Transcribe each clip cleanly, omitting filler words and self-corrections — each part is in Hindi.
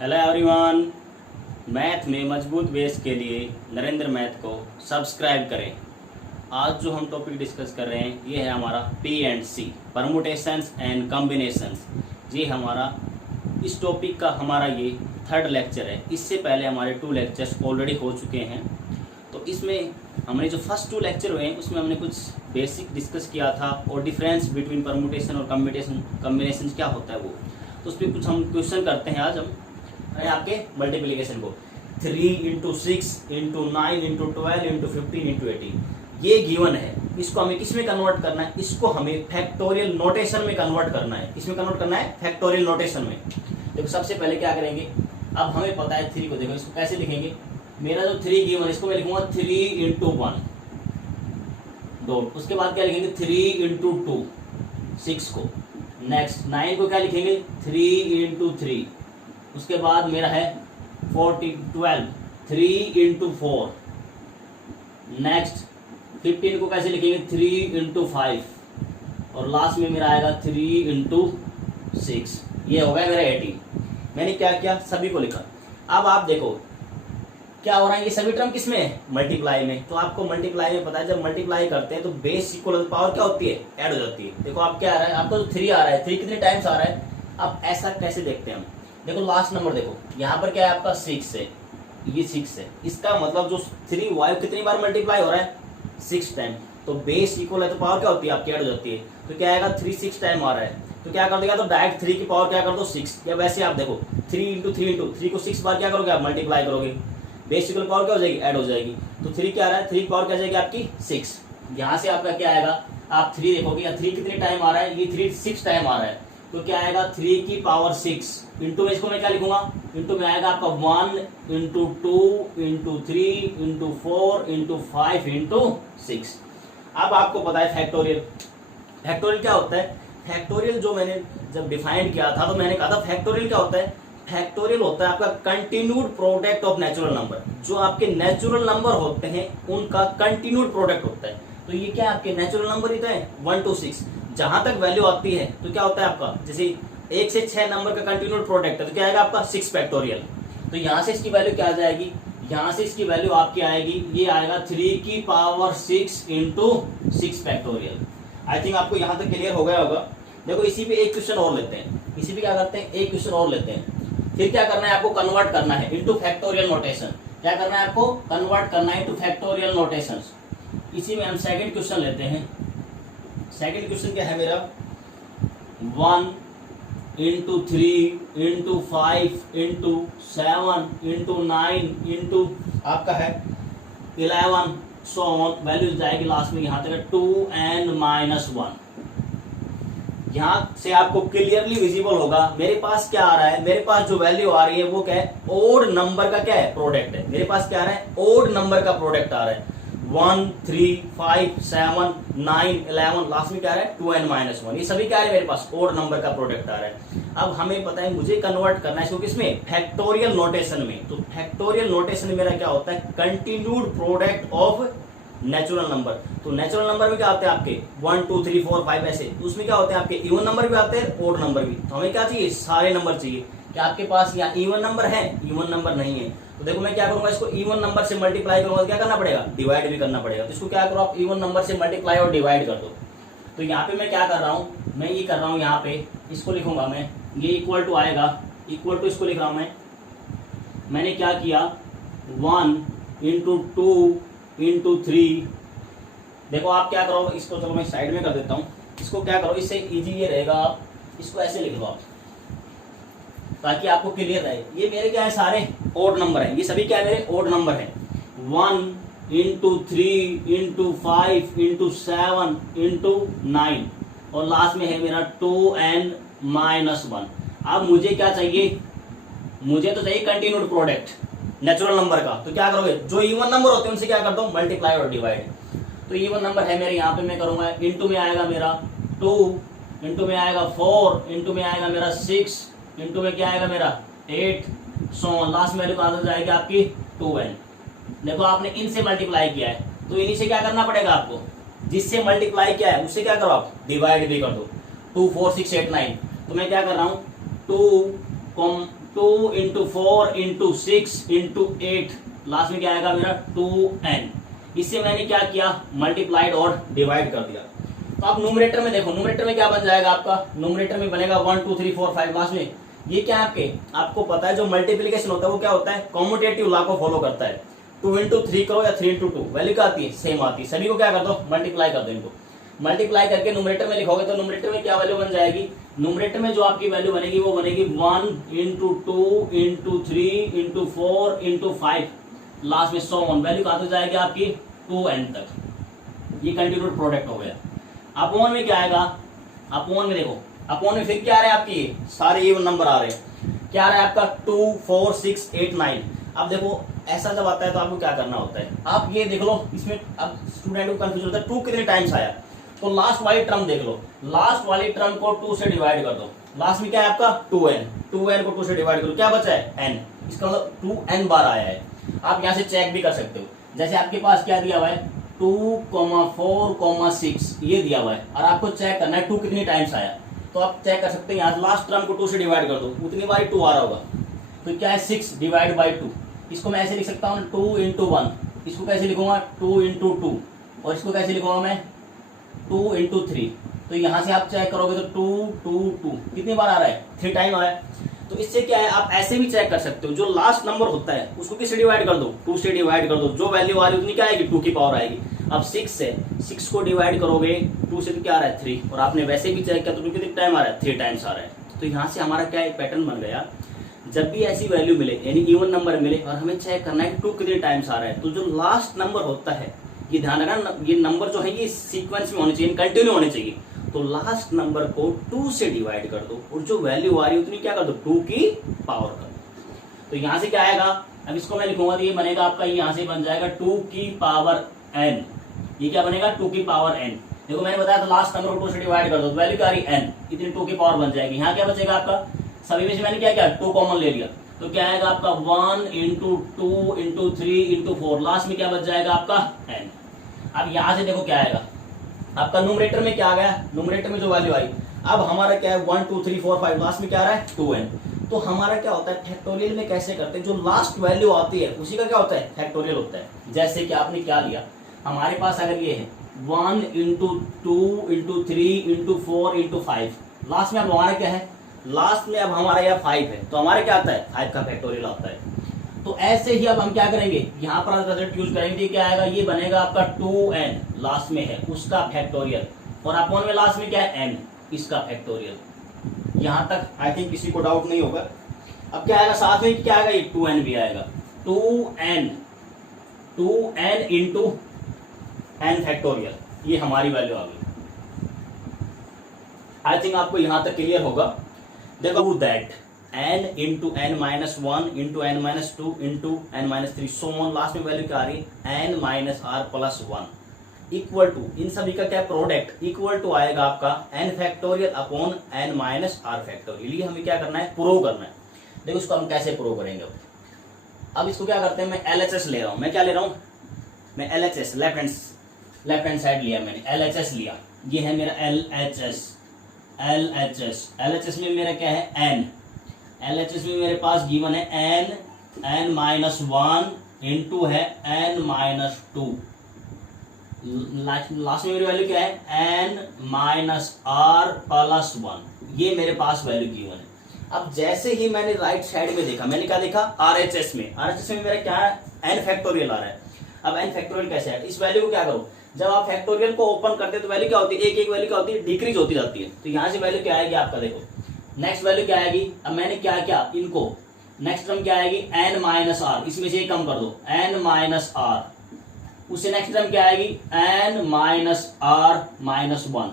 Hello everyone. मैथ में मजबूत बेस के लिए नरेंद्र मैथ को सब्सक्राइब करें। आज जो हम टॉपिक डिस्कस कर रहे हैं ये है हमारा P and C, permutations and combinations. ये हमारा इस टॉपिक का हमारा ये थर्ड लेक्चर है। इससे पहले हमारे 2 लेक्चर्स ऑलरेडी हो चुके हैं। तो इसमें हमने जो फर्स्ट 2 लेक्चर हुए हैं उसमें हमने कुछ बेसिक डिस्कस किया था और डिफरेंस बिटवीन परमुटेशन और कॉम्बिनेशन क्या होता है वो। तो उस पर कुछ हम क्वेश्चन करते हैं आज हम आपके मल्टीप्लिकेशन को 3 into 6 into 9 into 12 into 15 into 18 ये गिवन है। इसको हमें किस में कन्वर्ट करना है? इसको हमें फैक्टोरियल नोटेशन में कन्वर्ट करना है। किसमें कन्वर्ट करना है? फैक्टोरियल नोटेशन में। देखो सबसे पहले क्या करेंगे, अब हमें पता है 3 को, देखो इसको कैसे लिखेंगे। मेरा जो 3 गिवन इसको मैं लिखूंगा 3 इंटू 1 डॉट, उसके बाद क्या लिखेंगे 3 इंटू 2 6 को। नेक्स्ट 9 को क्या लिखेंगे 3 इंटू 3, उसके बाद मेरा है 12 3 इंटू 4। नेक्स्ट 15 को कैसे लिखेंगे 3 इंटू 5 और लास्ट में मेरा आएगा 3 इंटू 6। ये हो गया मेरा 18। मैंने क्या किया, सभी को लिखा। अब आप देखो क्या हो रहा है, ये सभी टर्म किस में है? मल्टीप्लाई में। तो आपको मल्टीप्लाई में पता है जब मल्टीप्लाई करते हैं तो बेस इक्वल पावर क्या होती है? ऐड हो जाती है। देखो आप क्या आ रहा है, आपका जो 3 आ रहा है, 3 कितने टाइम्स आ रहा है? अब ऐसा कैसे देखते हैं हम? देखो लास्ट नंबर देखो, यहाँ पर क्या है आपका 6 है, ये 6 है। इसका मतलब जो 3 वाई कितनी बार मल्टीप्लाई हो रहा है? 6 टाइम। तो बेस इक्वल है तो पावर क्या होती है आपकी? ऐड हो जाती है। तो क्या आएगा 3 6 टाइम आ रहा है तो क्या कर देगा, तो डायरेक्ट 3 की पावर क्या कर दो 6। या वैसे आप देखो 3 इंटू 3 इंटू 3 को 6 बार क्या करोगे आप? मल्टीप्लाई करोगे। बेस इक्वल पावर क्या हो जाएगी? ऐड हो जाएगी। तो 3 क्या आ रहा है? 3 पावर क्या जाएगी आपकी 6। यहाँ से आपका क्या आएगा, आप 3 देखोगे, या 3 कितने टाइम आ रहा है? ये 3 6 टाइम आ रहा है। तो क्या आएगा 3 की पावर 6 इंटू में इसको मैं क्या लिखूंगा? इंटू में आएगा आपका 1 into 2 into 3 into 4 into 5 into 6। अब आपको पता है फैक्टोरियल। फैक्टोरियल क्या होता है? फैक्टोरियल जो मैंने जब डिफाइन किया था तो मैंने कहा था फैक्टोरियल क्या होता है? फैक्टोरियल होता है आपका continued product of natural number. जो आपके नेचुरल नंबर होते हैं उनका कंटिन्यूड प्रोडक्ट होता है। तो ये क्या आपके नेचुरल नंबर ही तो है 1 to 6। जहां तक वैल्यू आती है तो क्या होता है आपका, जैसे 1 से 6 नंबर का कंटिन्यूड प्रोडक्ट है तो क्या आएगा आपका 6 फैक्टोरियल। तो यहां से इसकी वैल्यू क्या आ जाएगी? यहां से इसकी वैल्यू आपकी आएगी, ये आएगा 3 की पावर 6 इंटू 6 फैक्टोरियल। आई थिंक आपको यहां तक क्लियर हो गया होगा। देखो इसी पे एक क्वेश्चन और लेते हैं, इसी पे क्या करते हैं एक क्वेश्चन और लेते हैं। फिर क्या करना है आपको? कन्वर्ट करना है इनटू फैक्टोरियल नोटेशन। क्या करना है आपको? कन्वर्ट करना है इनटू फैक्टोरियल नोटेशन। इसी में हम सेकंड क्वेश्चन लेते हैं। सेकंड क्वेश्चन क्या है मेरा? 1 into 3 into 5 into 7 into 9 into आपका है 11 सो ऑन। वैल्यू जाएगी लास्ट में यहाँ तक 2n-1। यहाँ से आपको क्लियरली विजिबल होगा मेरे पास क्या आ रहा है। मेरे पास जो वैल्यू आ रही है वो क्या है? ओड नंबर का क्या है? प्रोडक्ट है। मेरे पास क्या आ रहा है? ओड नंबर का प्रोडक्ट आ रहा है। 1 3 5 7 9 11 लास्ट में क्या आ रहा है? 2n-1। ये सभी क्या है मेरे पास? ओड नंबर का प्रोडक्ट आ रहा है। अब हमें पता है मुझे कन्वर्ट करना है इसको किसमें? फैक्टोरियल नोटेशन में। तो फैक्टोरियल नोटेशन में मेरा क्या होता है? Continued product of natural number. तो नेचुरल नंबर में क्या आते हैं आपके 1 2 3 4 5 ऐसे। तो उसमें क्या होते हैं आपके इवन नंबर भी आते हैं, ओड नंबर भी। तो हमें क्या चाहिए? सारे नंबर चाहिए। क्या आपके पास यहाँ इवन नंबर है? इवन नंबर नहीं है। तो देखो मैं क्या करूंगा, इसको इवन नंबर से मल्टीप्लाई करूंगा। क्या करना पड़ेगा? डिवाइड भी करना पड़ेगा। तो इसको क्या करो आप इवन नंबर से मल्टीप्लाई और डिवाइड कर दो। तो यहाँ पे मैं क्या कर रहा हूँ, मैं ये कर रहा हूँ, यहाँ पे इसको लिखूंगा मैं, ये इक्वल टू आएगा, इक्वल टू इसको लिख रहा हूँ मैंने क्या किया 1 इंटू 2 इंटू 3। देखो आप क्या करो, इसको चलो मैं साइड में कर देता हूँ। इसको क्या करो, इससे इजी ये रहेगा, आप इसको ऐसे लिख लो आप ताकि आपको क्लियर रहे। ये मेरे क्या है? सारे ओड नंबर है। ये सभी क्या है? मेरे ओड नंबर है। 1 इंटू 3 इंटू 5 इंटू 7 इंटू 9 और लास्ट में है मेरा 2n-1। अब मुझे क्या चाहिए? मुझे तो चाहिए कंटिन्यूड प्रोडक्ट नेचुरल नंबर का। तो क्या करोगे? जो इवन नंबर होते हैं उनसे क्या कर दो? मल्टीप्लाई और डिवाइड। तो इवन नंबर है मेरे, यहाँ पे मैं करूंगा इंटू में आएगा मेरा 2 इंटू में आएगा 4 इंटू में आएगा मेरा 6 इंटू में क्या आएगा मेरा 8 सो लास्ट में आंसर जाएगी आपकी 2n। देखो आपने इनसे मल्टीप्लाई किया है तो इन्हीं से क्या करना पड़ेगा आपको? जिससे मल्टीप्लाई किया है उससे क्या करो आप? डिवाइड भी कर दो। 2 4 6 8 9। तो मैं क्या कर रहा हूँ 2 2 इंटू 4 इंटू 6 इंटू 8, लास्ट में क्या आएगा मेरा 2n। इससे मैंने क्या किया, मल्टीप्लाइड और डिवाइड कर दिया। तो आप न्यूमरेटर में देखो, न्यूमरेटर में क्या बन जाएगा आपका, न्यूमरेटर में बनेगा 1 2 3 4 5, लास्ट में ये क्या आपके, आपको पता है जो मल्टीप्लीकेशन होता है वो क्या होता है, कॉम्यूटेटिव लॉ को फॉलो करता है। 2 इंटू 3 करो या 3 इंटू 2, वैल्यू क्या आती है, सेम आती है। सभी को क्या कर दो, मल्टीप्लाई कर दो, इनको मल्टीप्लाई करके न्यूमरेटर में लिखोगे तो न्यूमरेटर में क्या वैल्यू बन जाएगी, न्यूमरेटर में जो आपकी वैल्यू बनेगी वो बनेगी 1 into 2 into 3 into 4 into 5, last में सो ऑन, वैल्यू कहाँ तक जाएगी आपकी 2n तक। ये कंटिन्यूड प्रोडक्ट हो गया। अपॉन में क्या आएगा, अपॉन में देखो, अपॉन में फिर क्या आ रहा है आपकी, सारे इवन नंबर आ रहे हैं। क्या आ रहा है आपका 2 4 6 8 9। अब देखो ऐसा जब आता है तो आपको क्या करना होता है, आप ये देख लो, इसमें अब स्टूडेंट को कंफ्यूज होता है 2 कितने टाइम्स आया, तो लास्ट वाली टर्म देख लो, लास्ट वाली टर्म को 2 से डिवाइड कर दो, लास्ट में क्या है आपका 2n को 2 से डिवाइड करो, क्या बचा है n, इसका मतलब 2n बार आया है। आप यहाँ से चेक भी कर सकते हो, जैसे आपके पास क्या दिया हुआ है 2, 4, 6 ये दिया हुआ है, और आपको चेक करना है 2 कितनी टाइम्स आया, तो आप चेक कर सकते हैं यहाँ लास्ट टर्म को 2 से डिवाइड कर दो, उतनी बार 2 आ रहा होगा, तो क्या है 6 डिवाइड बाई 2। इसको मैं ऐसे लिख सकता हूँ 2 इंटू 1, इसको कैसे लिखूंगा 2 इंटू 2, और इसको कैसे लिखूंगा मैं 2 इंटू 3। तो यहाँ से आप चेक करोगे तो 2 2 2 कितनी बार आ रहा है, 3 टाइम आया। तो इससे क्या है, आप ऐसे भी चेक कर सकते हो, जो लास्ट नंबर होता है उसको किससे डिवाइड कर दो, 2 से डिवाइड कर दो, जो वैल्यू आ रही है उतनी क्या आएगी 2 की पावर आएगी। अब 6 से 6 को डिवाइड करोगे 2 से तो क्या आ रहा है 3, और आपने वैसे भी चेक किया तो 2 कितने टाइम आ रहा है 3 टाइम्स आ रहा है। तो यहाँ से हमारा क्या एक पैटर्न बन गया, जब भी ऐसी वैल्यू मिले यानी इवन नंबर मिले और हमें चेक करना है कि 2 कितने टाइम्स आ रहा है, तो जो लास्ट नंबर होता है, ये ध्यान रखना, ये नंबर जो है ये सीक्वेंस में होने चाहिए, कंटिन्यू होने चाहिए, तो लास्ट नंबर को 2 से डिवाइड कर दो, और जो वैल्यू आ रही है उतनी क्या कर दो 2 की पावर कर दो। तो यहाँ से क्या आएगा, अब इसको मैं लिखूंगा तो ये बनेगा आपका, ये यहाँ से बन जाएगा 2 की पावर n, ये क्या बनेगा 2 की पावर n। देखो मैंने बताया था लास्ट नंबर को 2 से डिवाइड कर दो, वैल्यू क्या आ रही n, इतनी 2 की पावर बन जाएगी। यहाँ क्या बचेगा आपका, सभी में से मैंने क्या किया 2 कॉमन ले लिया, तो क्या आएगा आपका 1 इंटू 2 इंटू 3 इंटू 4, लास्ट में क्या बच जाएगा आपका n। अब यहाँ से देखो क्या आएगा आपका, न्यूमरेटर में क्या आ गया, न्यूमरेटर में जो वैल्यू आई, अब हमारा क्या है 1 2 3 4 5, लास्ट में क्या आ रहा है 2n। तो हमारा क्या होता है, फैक्टोरियल में कैसे करते हैं, जो लास्ट वैल्यू आती है उसी का क्या होता है फैक्टोरियल होता है। जैसे कि आपने क्या लिया, हमारे पास अगर ये है 1 into 2 into 3 into 4 into 5, last में अब हमारा क्या है, लास्ट में अब हमारा यह 5 है, तो हमारे क्या आता है 5 का फैक्टोरियल आता है। तो ऐसे ही अब हम क्या करेंगे, यहाँ पर रिजल्ट यूज करेंगे, क्या आएगा, ये बनेगा आपका 2n, लास्ट में है उसका फैक्टोरियल, और अपॉन में लास्ट में क्या है n, इसका फैक्टोरियल। यहाँ तक आई थिंक किसी को डाउट नहीं होगा। अब क्या आएगा साथ में, क्या आएगा, ये 2n भी आएगा, 2n इंटू n फैक्टोरियल, ये हमारी वैल्यू आ गई। आई थिंक आपको यहाँ तक क्लियर होगा। देखो that n into n minus 1 into n minus 2 into n minus 3 so on, last में वैल्यू क्या आ रही है n minus r plus 1 equal to, इन सभी का क्या प्रोडक्ट इक्वल टू आएगा आपका n factorial upon n minus r factorial. ये हमें क्या करना है, प्रूव करना है। देखो इसको हम कैसे प्रूव करेंगे। अब इसको क्या करते हैं, मैं LHS ले रहा हूं, मैं क्या ले रहा हूं, मैं LHS लेफ्ट हैंड साइड लिया, मैंने LHS लिया, ये है मेरा LHS में मेरा क्या है n, LHS में मेरे पास गिवन है n माइनस 1 इंटू है n माइनस 2, लास्ट में मेरी वैल्यू क्या है n माइनस r प्लस 1, ये मेरे पास वैल्यू गिवन है। अब जैसे ही मैंने राइट साइड में देखा, मैंने क्या देखा RHS में मेरा क्या है n फैक्टोरियल आ रहा है। अब n फैक्टोरियल कैसे है, इस वैल्यू को क्या करो, जब आप फैक्टोरियल को ओपन करते हैं तो वैल्यू क्या होती है, एक एक वैल्यू क्या होती है डिक्रीज होती जाती है। तो यहाँ से वैल्यू क्या आएगी आपका, देखो नेक्स्ट वैल्यू क्या आएगी, अब मैंने क्या किया, इनको नेक्स्ट टर्म क्या आएगी n माइनस r, इसमें से कम कर दो n माइनस r, उससे नेक्स्ट टर्म क्या आएगी n माइनस r माइनस 1,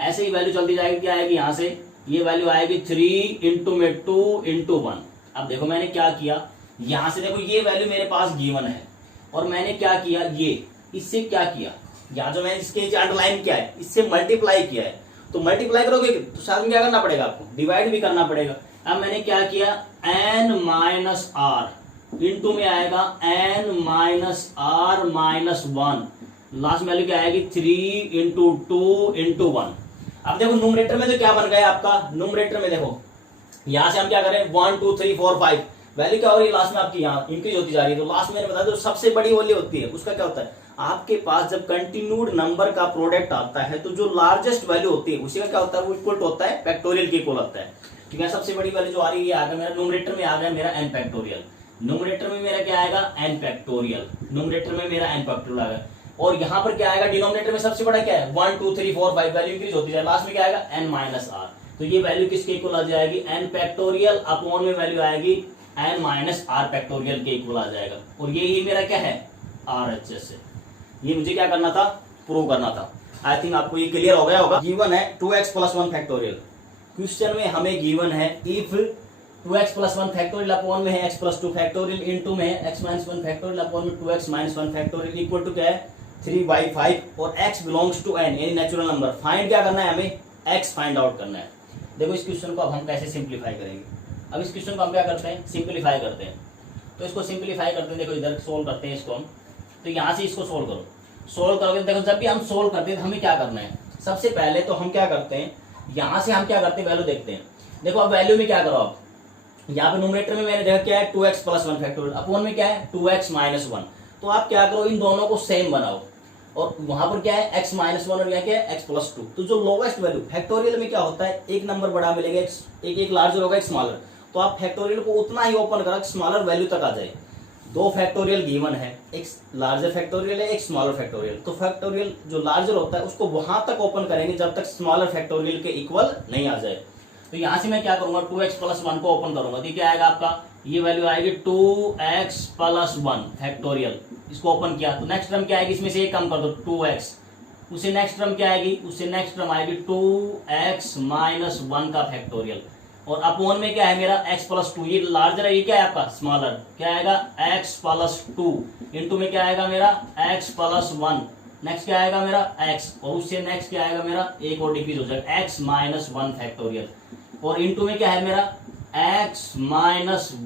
ऐसे ही वैल्यू चलती जाएगी। क्या आएगी यहाँ से, ये वैल्यू आएगी 3 इंटू में 2 इंटू 1। अब देखो मैंने क्या किया, यहाँ से देखो ये वैल्यू मेरे पास गिवन है, और मैंने क्या किया, ये इससे क्या किया, यहाँ जो मैंने इसके नीचे अंडरलाइन किया है इससे मल्टीप्लाई किया है, तो मल्टीप्लाई करोगे तो साथ में क्या करना पड़ेगा आपको, डिवाइड भी करना पड़ेगा। अब मैंने क्या किया n माइनस r इंटू में आएगा n minus r minus 1, last value क्या आएगी 3 इंटू 2 इंटू 1। अब देखो न्यूमरेटर में तो क्या बन गया आपका, न्यूमरेटर में देखो यहां से हम क्या करें 1 2 3 4 5 वैल्यू क्या हो रही है लास्ट में आपकी यहाँ इंक्रीज होती जा रही है। तो लास्ट में मैंने बताया जो सबसे बड़ी वैल्यू होती है उसका क्या होता है, आपके पास जब कंटिन्यूड नंबर का प्रोडक्ट आता है तो जो लार्जेस्ट वैल्यू होती है उसी का क्या होता है, वो इक्वल होता है फैक्टोरियल के इक्वल होता है। ठीक है, सबसे बड़ी वैल्यू जो आ रही है ये आ गया मेरा न्यूमरेटर में आ गया मेरा n फैक्टोरियल, न्यूमरेटर में मेरा क्या आएगा n फैक्टोरियल, न्यूमरेटर में मेरा n फैक्टोरियल आ गया। और यहां पर क्या आएगा, डिनोमिनेटर में सबसे बड़ा क्या है 1 2 3 4 5 वैल्यू इंक्रीज होती जाए, लास्ट में क्या आएगा n माइनस आर। तो ये वैल्यू किसके इक्वल आ जाएगी, n फैक्टोरियल अपॉन में वैल्यू आएगी n माइनस आर फैक्टोरियल के इक्वल आ जाएगा। और ये ही मेरा क्या है RHS है। ये मुझे क्या करना था, प्रूव करना था। आई थिंक आपको ये क्लियर हो गया होगा। गिवन है 2x + 1 फैक्टोरियल, क्वेश्चन में हमें गिवन है इफ 2x + 1 फैक्टोरियल अपॉन में है x + 2 फैक्टोरियल इनटू में है x - 1 फैक्टोरियल अपॉन में 2x - 1 फैक्टोरियल इक्वल टू क्या है 3/5 और x बिलोंग्स टू n यानी नेचुरल नंबर। फाइंड क्या करना है हमें, x फाइंड आउट करना है। देखो इस क्वेश्चन को अब हम कैसे सिंप्लीफाई करेंगे। अब इस क्वेश्चन को हम क्या करते हैं, सिंप्लीफाई करते हैं। तो इसको सिंप्लीफाई करते हैं, देखो इधर सोल्व करते हैं इसको हम। तो यहां से इसको सोल्व करो, सोल्व करोगे तो देखो जब भी हम सोल्व करते हैं तो हमें क्या करना है, सबसे पहले तो हम क्या करते हैं, यहां से हम क्या करते हैं वैल्यू देखते हैं। देखो अब वैल्यू में क्या करो, आप यहाँ पे न्यूमरेटर में मैंने देखा क्या है 2x + 1 फैक्टोरियल, अपॉन में क्या है 2x - 1। तो आप क्या करो इन दोनों को सेम बनाओ और वहां पर क्या है x - 1 और यहाँ क्या है x + 2। तो जो लोवेस्ट वैल्यू फैक्टोरियल में क्या होता है, एक नंबर बड़ा मिलेगा, एक लार्जर होगा एक स्मॉलर। तो आप फैक्टोरियल को उतना ही ओपन करा स्मॉलर वैल्यू तक आ जाए। दो फैक्टोरियल गिवन है, एक लार्जर फैक्टोरियल है एक स्मॉलर फैक्टोरियल। तो फैक्टोरियल जो लार्जर होता है उसको वहां तक ओपन करेंगे जब तक स्मॉलर फैक्टोरियल के इक्वल नहीं आ जाए। तो यहां से मैं क्या करूंगा 2x + 1 को ओपन करूंगा, तो क्या आएगा आपका, ये वैल्यू आएगी 2x + 1 फैक्टोरियल। इसको ओपन किया तो नेक्स्ट टर्म क्या आएगी, इसमें से एक कम कर दो 2x, उसे नेक्स्ट टर्म क्या आएगी, उसे नेक्स्ट टर्म आएगी 2x - 1 का फैक्टोरियल। और अपॉन में क्या है मेरा x + 2, ये लार्जर है ये क्या है आपका स्मॉलर, क्या आएगा x + 2 इंटू में क्या आएगा मेरा x + 1, नेक्स्ट क्या आएगा मेरा x और उससे नेक्स्ट क्या आएगा मेरा एक और डिक्रीज हो जाएगा x - 1 फैक्टोरियल। और इंटू में क्या है मेरा x -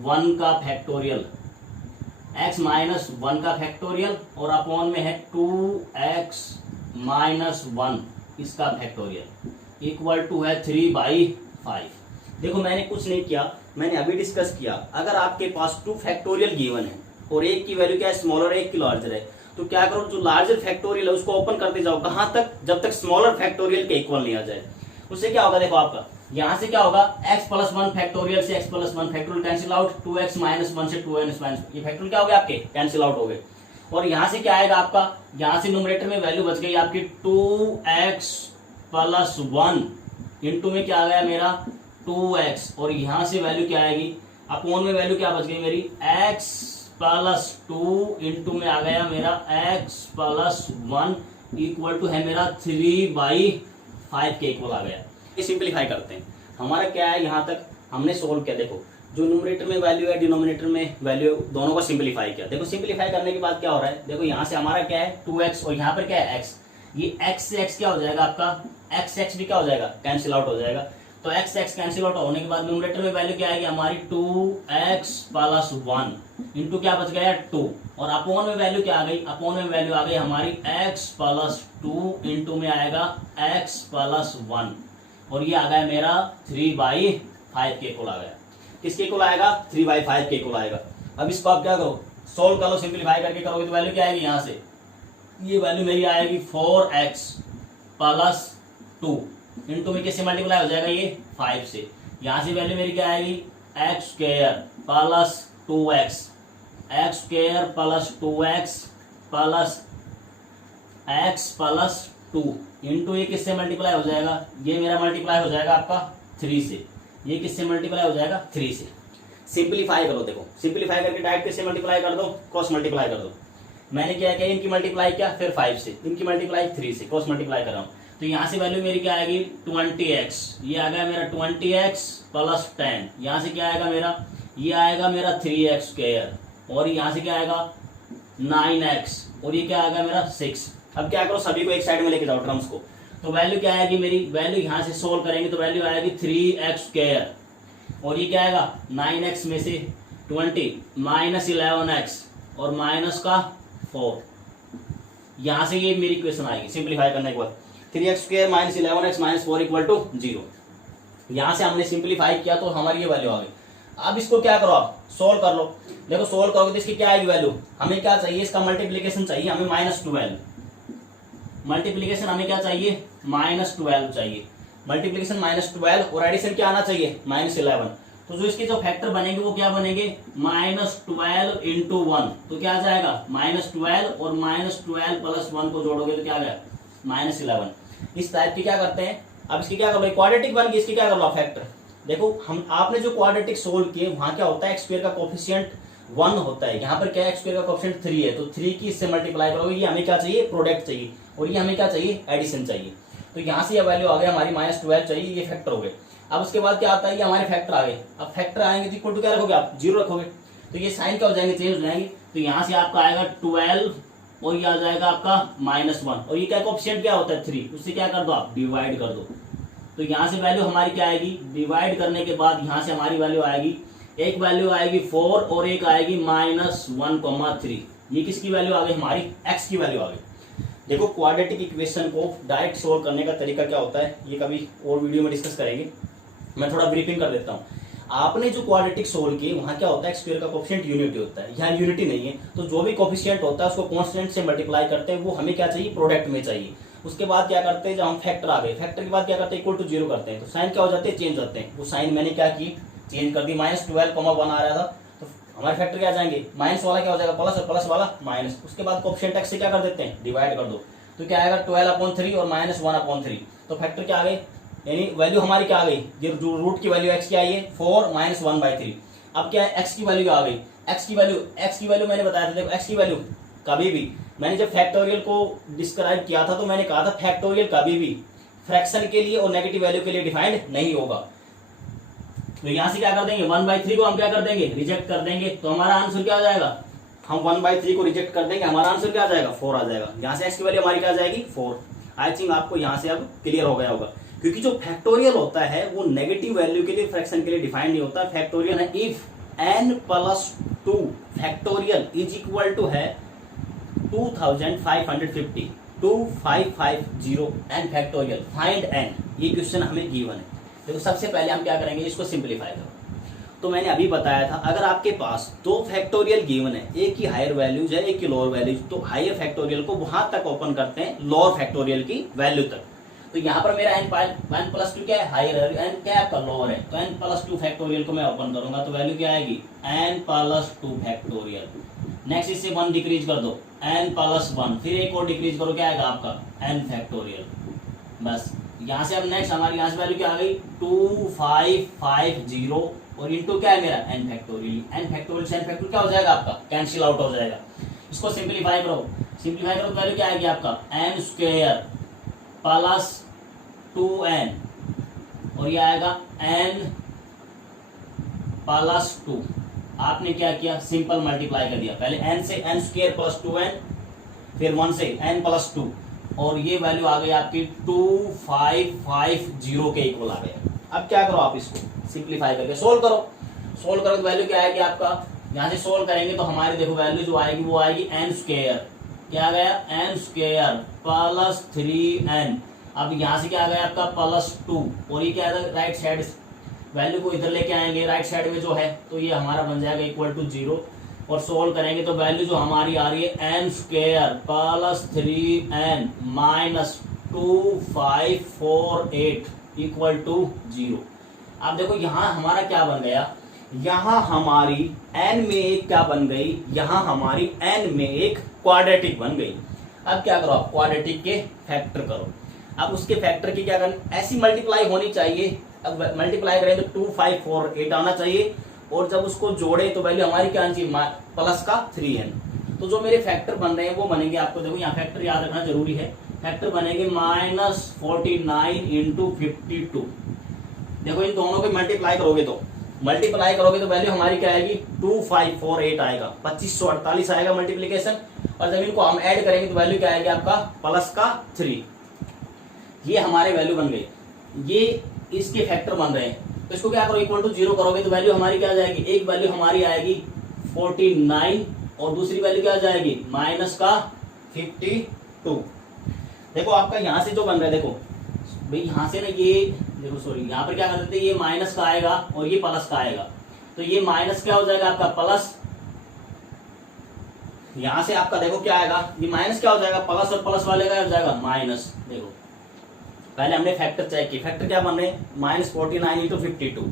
1 का फैक्टोरियल, x - 1 का फैक्टोरियल और अपॉन में है 2x - 1 इसका फैक्टोरियल इक्वल टू है 3/5। देखो मैंने कुछ नहीं किया, मैंने अभी डिस्कस किया। अगर आपके पास 2 फैक्टोरियल गिवन है और एक की वैल्यू क्या है स्मॉलर एक की लार्जर है, तो क्या करो जो लार्जर फैक्टोरियल है उसको ओपन करते जाओ, कहां तक, जब तक स्मॉलर फैक्टोरियल के इक्वल नहीं आ जाए। उससे क्या होगा, देखो आपका यहां से क्या होगा x + 1 फैक्टोरियल से x + 1 factorial cancel out, 2x - 1 से 2n - ये फैक्टोरियल क्या हो गया आपके कैंसिल आउट हो गए। और यहां से क्या आएगा आपका, यहां से न्यूमरेटर में वैल्यू बच गई आपकी 2x + 1 इंटू में क्या आ गया मेरा 2x और यहां से वैल्यू क्या आएगी, अपॉन में वैल्यू क्या बच गई मेरी x + 2 इंटू में आ गया मेरा x + 1 इक्वल टू है मेरा 3/5 के इक्वल आ गया। ये सिंप्लीफाई करते हैं, हमारा क्या है यहाँ तक हमने सोल्व किया। देखो जो न्यूमरेटर में वैल्यू है डिनोमिनेटर में वैल्यू, दोनों को सिंप्लीफाई किया। देखो सिंप्लीफाई करने के बाद क्या हो रहा है, देखो यहाँ से हमारा क्या है 2x और यहाँ पर क्या है x, ये x से x क्या हो जाएगा आपका x भी क्या हो जाएगा कैंसिल आउट हो जाएगा। तो x कैंसिल आउट होने के बाद न्यूमरेटर में वैल्यू क्या आएगी हमारी 2x + 1 इंटू क्या बच गया 2 और अपॉन में वैल्यू क्या आ गई, अपॉन में वैल्यू आ गई हमारी x + 2 इंटू में आएगा x + 1 और ये आ गया मेरा 3/5 के इक्वल आ गया। किसके इक्वल आएगा 3/5 के इक्वल आएगा। अब इसको आप क्या करो सोल्व करो, सिंप्लीफाई करके करोगे तो वैल्यू क्या आएगी, यहाँ से ये वैल्यू मेरी आएगी 4x + 2 इंटू में किससे मल्टीप्लाई हो जाएगा ये 5 से। यहां से वैल्यू मेरी क्या आएगी x² + 2x, x² + 2x plus x + 2 into ये किससे मल्टीप्लाई हो जाएगा, ये मेरा मल्टीप्लाई हो जाएगा आपका 3 से, ये किससे मल्टीप्लाई हो जाएगा 3 से। सिंप्लीफाई करो, देखो सिंप्लीफाई करके डायरेक्ट किससे मल्टीप्लाई कर दो, क्रॉस मल्टीप्लाई कर दो। मैंने क्या किया इनकी मल्टीप्लाई किया, फिर 5 से, इनकी मल्टीप्लाई 3 से, क्रॉस मल्टीप्लाई कर रहा हूँ। तो यहाँ से वैल्यू मेरी क्या आएगी 20x, ये आ गया मेरा 20x + 10, यहाँ से क्या आएगा मेरा, ये आएगा मेरा 3x² और यहाँ से क्या आएगा 9x और ये क्या आएगा मेरा 6। अब क्या करो सभी को एक साइड में लेके जाओ टर्म्स को, तो वैल्यू क्या आएगी मेरी, वैल्यू यहाँ से सोल्व करेंगे तो वैल्यू आएगी 3x² और ये क्या आएगा 9x में से 20 -11x और माइनस का 4, यहां से ये मेरी इक्वेशन आएगी सिंप्लीफाई करने के बाद 3x² - 11x - 4 = 0। यहाँ से हमने सिंप्लीफाई किया तो हमारी ये वैल्यू आ गई। अब इसको क्या करो, आप सोल्व कर लो। देखो सोल्व करोगे तो इसकी क्या आएगी वैल्यू, हमें क्या चाहिए, इसका मल्टीप्लीकेशन चाहिए हमें -12। मल्टीप्लीकेशन हमें क्या चाहिए, -12 चाहिए। मल्टीप्लीकेशन -12 और एडिशन क्या आना चाहिए, -11। तो जो इसके जो फैक्टर बनेंगे वो क्या बनेंगे, -12 इंटू 1। तो क्या आ जाएगा, -12 और -12 प्लस 1 को जोड़ोगे तो क्या आ गया, -11। इस टाइप की क्या करते हैं। अब इसकी क्या करो, क्वाड्रेटिक बन गई, इसकी क्या कर लो फैक्टर। देखो हम आपने जो क्वाड्रेटिक सोल्व किए वहां क्या होता है, एक्स स्क्वायर का कोफिशिएंट 1 होता है, यहाँ पर क्या है, एक्स स्क्वायर का कोफिशिएंट 3 है। तो 3 की इससे मल्टीप्लाई करोगे, ये हमें क्या चाहिए, प्रोडक्ट चाहिए, और ये हमें क्या चाहिए, एडिशन चाहिए। तो यहाँ से ये वैल्यू आ गई हमारी -12 चाहिए, ये फैक्टर हो गए। अब उसके बाद क्या आता है, ये हमारे फैक्टर आ गए। अब फैक्टर आएंगे तो इक्वल टू क्या रखोगे आप, 0 रखोगे। तो ये साइन क्या हो जाएंगे, चेंज हो जाएंगे। तो यहाँ से आपका आएगा 12 और ये आ जाएगा आपका -1, और ये क्या कोफिशिएंट क्या होता है 3, उससे क्या कर दो आप, डिवाइड कर दो। तो यहाँ से वैल्यू हमारी क्या आएगी, डिवाइड करने के बाद यहाँ से हमारी वैल्यू आएगी, एक वैल्यू आएगी 4 और एक आएगी -1,3। ये किसकी वैल्यू आ गई, हमारी x की वैल्यू आ गई। देखो क्वाड्रेटिक इक्वेशन को डायरेक्ट सोल्व करने का तरीका क्या होता है, ये कभी और वीडियो में डिस्कस करेंगे, मैं थोड़ा ब्रीफिंग कर देता हूँ। आपने जो क्वाड्रेटिक सोल्व किए वहां क्या होता है, एक्स स्क्वायर का कोफिशिएंट यूनिटी होता है, यहाँ यूनिटी नहीं है। तो जो भी कोफिशिएंट होता है उसको कांस्टेंट से मल्टीप्लाई करते हैं, वो हमें क्या चाहिए, प्रोडक्ट में चाहिए। उसके बाद क्या करते हैं, जब हम फैक्टर आ गए, फैक्टर के बाद क्या करते हैं, इक्वल टू 0 करते हैं। तो साइन क्या हो जाते हैं, चेंज होते हैं। वो साइन मैंने क्या की, चेंज कर दी, -12,1 आ रहा था, तो हमारे फैक्टर क्या आ जाएंगे, माइनस वाला क्या हो जाएगा प्लस, और प्लस वाला माइनस। उसके बाद कोफिशिएंट एक्स से क्या कर देते हैं, डिवाइड कर दो। तो क्या आएगा 12/3 और -1/3। तो फैक्टर क्या आ गए, यानी वैल्यू हमारी क्या आ गई, ये जो रूट की वैल्यू x की आई है 4 -1/3। अब क्या है, x की वैल्यू आ गई, x की वैल्यू मैंने बताया था। देखो x की वैल्यू कभी भी, मैंने जब फैक्टोरियल को डिस्क्राइब किया था तो मैंने कहा था फैक्टोरियल कभी भी फ्रैक्शन के लिए और नेगेटिव वैल्यू के लिए डिफाइंड नहीं होगा। तो यहां से क्या कर देंगे, 1/3 को हम क्या कर देंगे, रिजेक्ट कर देंगे। तो हमारा आंसर क्या आ जाएगा, हम 1/3 को रिजेक्ट कर देंगे, हमारा आंसर क्या आ जाएगा, 4 आ जाएगा। यहाँ से x की वैल्यू हमारी क्या आ जाएगी, 4। आई थिंक आपको यहाँ से अब क्लियर हो गया होगा, क्योंकि जो फैक्टोरियल होता है वो नेगेटिव वैल्यू के लिए, फ्रैक्शन के लिए डिफाइंड नहीं होता। फैक्टोरियल है if n+2 factorial is equal to है 2550, 2550 n फैक्टोरियल, फाइंड n। ये क्वेश्चन हमें गिवन है। देखो सबसे पहले हम क्या करेंगे, इसको सिंप्लीफाई करो। तो मैंने अभी बताया था, अगर आपके पास 2 फैक्टोरियल गिवन है, एक की हायर वैल्यूज है, एक की लोअर वैल्यूज, तो हायर फैक्टोरियल को वहां तक ओपन करते हैं लोअर फैक्टोरियल की वैल्यू तक। तो यहाँ पर मेरा n+2 क्या है, हायर है, n क्या है आपका, लोअर है। तो n+2 फैक्टोरियल को मैं ओपन करूंगा तो वैल्यू क्या आएगी, n+2 फैक्टोरियल। नेक्स्ट इससे 1 डिक्रीज कर दो, n+1, फिर एक और डिक्रीज करो, क्या आएगा आपका n फैक्टोरियल। बस यहाँ से अब नेक्स्ट हमारी यहाँ से वैल्यू क्या आ गई, 2550 और इंटू क्या है मेरा n फैक्टोरियल। n फैक्टोरियल से n फैक्टोरियल क्या हो जाएगा आपका, कैंसिल आउट हो जाएगा। इसको सिंप्लीफाई करो, तो वैल्यू क्या आएगी आपका, n² प्लस 2n, और ये आएगा n+2। आपने क्या किया, सिंपल मल्टीप्लाई कर दिया, पहले n से n² प्लस 2n, फिर 1 से n+2, और ये वैल्यू आ गई आपकी 2550 के इक्वल आ गया। अब क्या करो, आप इसको सिंप्लीफाई करके सोल्व करो। सोल्व करो तो वैल्यू क्या आएगी आपका, यहाँ से सोल्व करेंगे तो हमारी देखो वैल्यू जो आएगी वो आएगी n², क्या आ गया, n² प्लस 3n। अब यहाँ से क्या आ गया आपका +2, और ये क्या है, राइट साइड वैल्यू को इधर लेके आएंगे, राइट साइड में जो है, तो ये हमारा बन जाएगा इक्वल टू 0। और सोल्व करेंगे तो वैल्यू जो हमारी आ रही है n² plus 3n minus 2548 equal to 0। अब देखो यहाँ हमारा क्या बन गया, यहाँ हमारी n में एक क्या बन गई, यहाँ हमारी n में एक क्वाड्रेटिक बन गई। अब क्या करो, आप क्वाड्रेटिक के फैक्टर करो। अब उसके फैक्टर की क्या करनी, ऐसी मल्टीप्लाई होनी चाहिए। अब मल्टीप्लाई करें तो 2548 आना चाहिए, और जब उसको जोड़े तो वैल्यू हमारी क्या आनी चाहिए, प्लस का 3n। तो जो मेरे फैक्टर बन रहे हैं वो बनेंगे, आपको देखो यहाँ फैक्टर याद रखना जरूरी है, फैक्टर बनेंगे -49 इंटू 52। देखो इन दोनों को मल्टीप्लाई करोगे तो वैल्यू हमारी क्या आएगी, 2548 आएगा, 2548 आएगा मल्टीप्लीकेशन। और जब इनको हम ऐड करेंगे तो वैल्यू क्या आएगी आपका, प्लस का 3। ये हमारे वैल्यू बन गई, ये इसके फैक्टर बन रहे हैं। तो इसको क्या करो, इक्वल टू 0 करोगे तो वैल्यू हमारी क्या आ जाएगी, एक वैल्यू हमारी आएगी 49 और दूसरी वैल्यू क्या आ जाएगी, माइनस का 52। देखो आपका यहाँ से जो बन रहा है, देखो भाई यहाँ से ना ये देखो सॉरी, यहाँ पर क्या कर देते हैं, ये माइनस का आएगा और ये प्लस का आएगा, तो ये माइनस क्या हो जाएगा आपका प्लस, यहां से आपका देखो क्या आएगा, ये माइनस क्या हो जाएगा प्लस, और प्लस वाले का हो जाएगा माइनस। देखो पहले हमने फैक्टर चेक किया, फैक्टर क्या बन रहे हैं -49 × 52,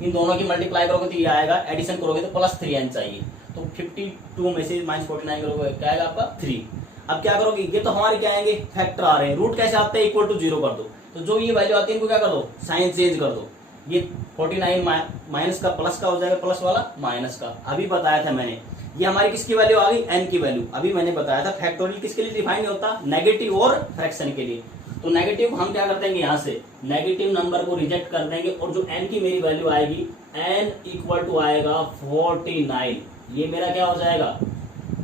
इन दोनों की मल्टीप्लाई करोगे तो ये आएगा, एडिशन करोगे तो +3n चाहिए, तो 52 में से -49 करोगे क्या आएगा आपका 3। अब क्या करोगे, ये तो हमारे क्या आएंगे फैक्टर आ रहे हैं, रूट कैसे आते हैं =0 कर दो, तो जो ये वैल्यू आती है इनको क्या कर दो साइन चेंज कर दो, ये 49 माइनस का प्लस का हो जाएगा, प्लस वाला माइनस का। अभी बताया था मैंने, ये हमारी किसकी वैल्यू आ गई n की वैल्यू। अभी मैंने बताया था फैक्टोरियल किसके लिए डिफाइन होता, नेगेटिव और फ्रैक्शन के लिए। तो नेगेटिव हम क्या कर देंगे, यहाँ से नेगेटिव नंबर को रिजेक्ट कर देंगे, और जो n की मेरी वैल्यू आएगी n = आएगा 49, ये मेरा क्या हो जाएगा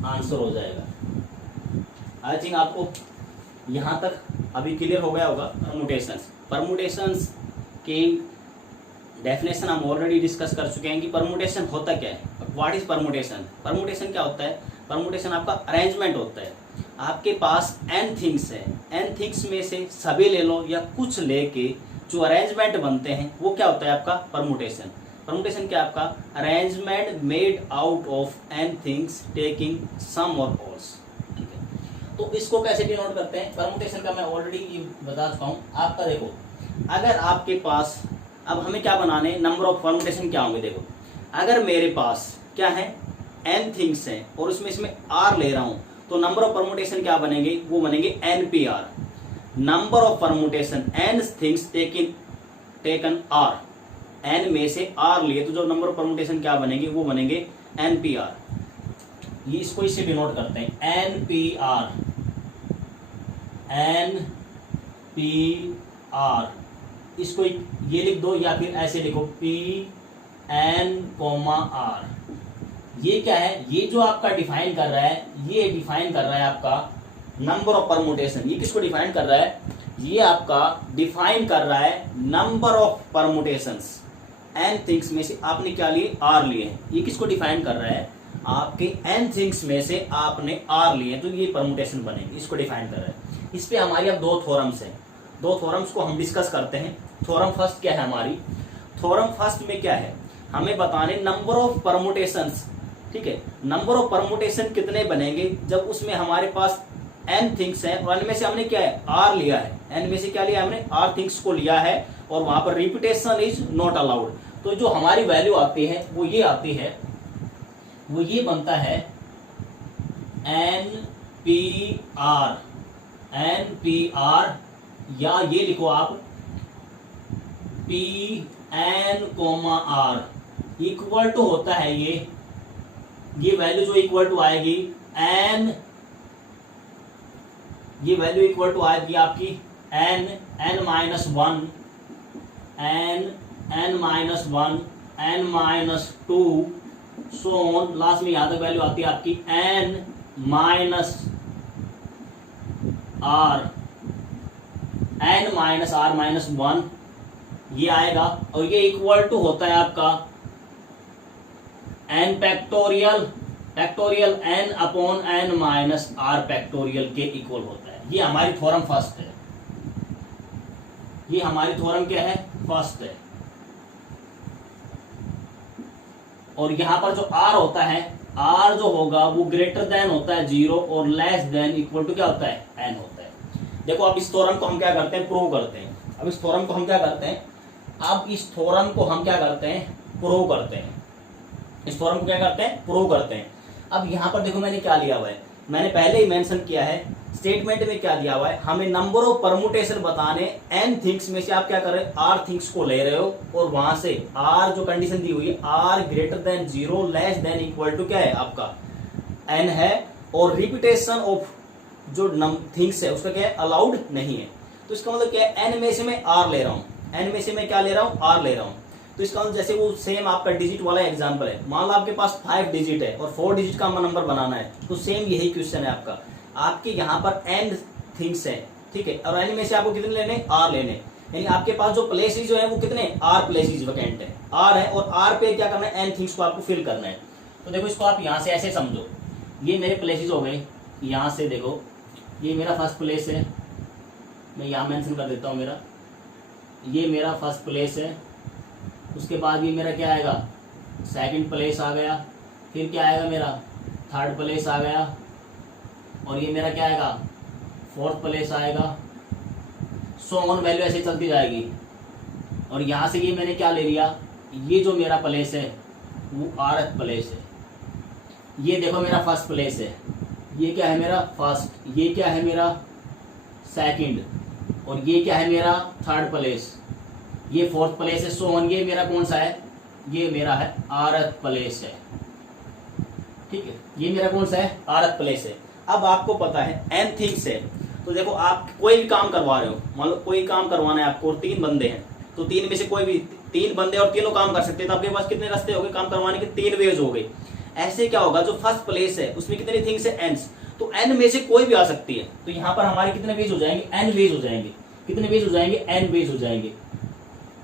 आंसर हो जाएगा। आई थिंक आपको यहाँ तक अभी क्लियर हो गया होगा। परमुटेशंस की डेफिनेशन हम ऑलरेडी डिस्कस कर चुके हैं कि परमुटेशन होता क्या है, व्हाट इज परमुटेशन। परमुटेशन क्या होता है, परमुटेशन आपका अरेंजमेंट होता है। आपके पास n थिंग्स है, n थिंग्स में से सभी ले लो या कुछ लेके जो अरेंजमेंट बनते हैं वो क्या होता है आपका परमुटेशन। परमुटेशन क्या आपका arrangement made out of n things taking some और ऑल्स। ठीक है, तो इसको कैसे डिनोट करते हैं, परमुटेशन का मैं ऑलरेडी ये बता चुका हूँ। आपका देखो अगर आपके पास, अब हमें क्या बनाने, नंबर ऑफ परमुटेशन क्या होंगे। देखो अगर मेरे पास क्या है n थिंग्स हैं और उसमें इसमें r ले रहा हूं, तो नंबर ऑफ परमुटेशन क्या बनेंगे, वो बनेंगे npr। Number of permutation n things taken r, n में से r लिए तो जो नंबर ऑफ परमुटेशन क्या बनेंगे वो बनेंगे npr। ये इसको इससे डिनोट करते हैं npr, npr। इसको ये लिख दो या फिर ऐसे लिखो Pn, r। ये क्या है, ये जो आपका डिफाइन कर रहा है, ये डिफाइन कर रहा है आपका नंबर ऑफ परमुटेशन। ये किसको डिफाइन कर रहा है, ये आपका डिफाइन कर रहा है number of permutations. n things में से आपने क्या लिए, r लिए हैं। ये किसको डिफाइन कर रहा है, आपके n थिंग्स में से आपने r लिए, तो ये परमुटेशन बनेंगे, इसको डिफाइन कर रहा है। इस पे हमारी अब दो थ्योरम्स हैं, दो थ्योरम्स को हम डिस्कस करते हैं। थ्योरम फर्स्ट क्या है हमारी, थ्योरम फर्स्ट में क्या है, हमें बताने नंबर ऑफ परमुटेशंस। ठीक है, नंबर ऑफ परमुटेशन कितने बनेंगे जब उसमें हमारे पास n थिंग्स हैं और n में से हमने क्या है r लिया है, n में से क्या लिया हमने r थिंग्स को लिया है, और वहां पर रिपीटेशन इज नॉट अलाउड। तो जो हमारी वैल्यू आती है वो ये आती है, वो ये बनता है npr, npr, या ये लिखो आप Pn, r इक्वल टू होता है ये वैल्यू जो इक्वल टू आएगी n, ये वैल्यू इक्वल टू आएगी आपकी n, n-1, n-2, so on, last में यहां तक वैल्यू आती है आपकी n -r, ये आएगा, और ये इक्वल टू होता है आपका n factorial n/n -r factorial के इक्वल होता है। ये हमारी थ्योरम फर्स्ट है, ये हमारी थ्योरम क्या है फर्स्ट है। और यहां पर जो r होता है, r जो होगा वो ग्रेटर देन होता है 0 और लेस देन इक्वल टू क्या होता है n होता है। देखो अब इस थ्योरम को हम क्या करते हैं, प्रूव करते हैं। अब इस थ्योरम को हम क्या करते हैं, अब इस थ्योरम को हम क्या करते हैं, प्रूव करते हैं। इस थ्योरम को क्या करते हैं, प्रूव करते हैं। अब यहाँ पर देखो मैंने क्या लिया हुआ है, मैंने पहले ही मेंशन किया है, स्टेटमेंट में क्या दिया हुआ है, हमें नंबर ऑफ परमुटेशन बताने n थिंग्स में से आप क्या कर रहे हो r थिंग्स को ले रहे हो, और वहां से r जो कंडीशन दी हुई है r greater than 0 less than equal to क्या है आपका n है, और रिपीटेशन ऑफ जो थिंग्स है उसका क्या है अलाउड नहीं है। तो इसका मतलब क्या है, n में से मैं r ले रहा हूँ, n में से मैं क्या ले रहा हूँ r ले रहा हूँ। तो इसका मतलब जैसे वो सेम आपका डिजिट वाला एग्जांपल है, मान लो आपके पास 5 डिजिट है और 4 डिजिट का नंबर बनाना है, तो सेम यही क्वेश्चन है आपका। आपके यहाँ पर n थिंग्स है, ठीक है, और n में से आपको कितने लेने, r लेने, यानी आपके पास जो प्लेसेस जो है वो कितने r प्लेसेस वैकेंट है, r है, और r पे क्या करना है n थिंग्स को आपको फिल करना है। तो देखो इसको आप यहाँ से ऐसे समझो, ये मेरे प्लेसेस हो गए, यहाँ से देखो ये मेरा फर्स्ट प्लेस है, मैं यहाँ मेंशन कर देता हूँ मेरा, ये मेरा फर्स्ट प्लेस है, उसके बाद ये मेरा क्या आएगा, सेकंड प्लेस आ गया, फिर क्या आएगा मेरा थर्ड प्लेस आ गया, और ये मेरा क्या आएगा फोर्थ प्लेस आएगा, सो ऑन वैल्यू ऐसे चलती जाएगी। और यहाँ से ये मैंने क्या ले लिया, ये जो मेरा प्लेस है वो आरथ प्लेस है, ये देखो मेरा फर्स्ट प्लेस है, ये क्या है मेरा फर्स्ट, ये क्या है मेरा सेकंड, और ये क्या है मेरा थर्ड प्लेस, ये फोर्थ प्लेस है, सो ऑन। ये मेरा कौन सा है, ये मेरा है आरथ प्लेस है, ठीक है, ये मेरा कौन सा है आरथ प्लेस है। अब आपको पता है एन थिंग्स है, तो देखो आप कोई भी काम करवा रहे हो, मान लो कोई काम करवाना है आपको और 3 बंदे हैं, तो 3 में से कोई भी 3 बंदे और तीनों काम कर सकते हैं, तो आपके पास कितने रास्ते हो गए काम करवाने के, 3 वेज हो गए। ऐसे क्या होगा, जो फर्स्ट प्लेस है उसमें कितनी थिंग्स है एन्स, तो एन में से कोई भी आ सकती है, तो यहाँ पर हमारे कितने वेज हो जाएंगे, एन वेज हो जाएंगे। कितने वेज हो जाएंगे, एन वेज हो जाएंगे।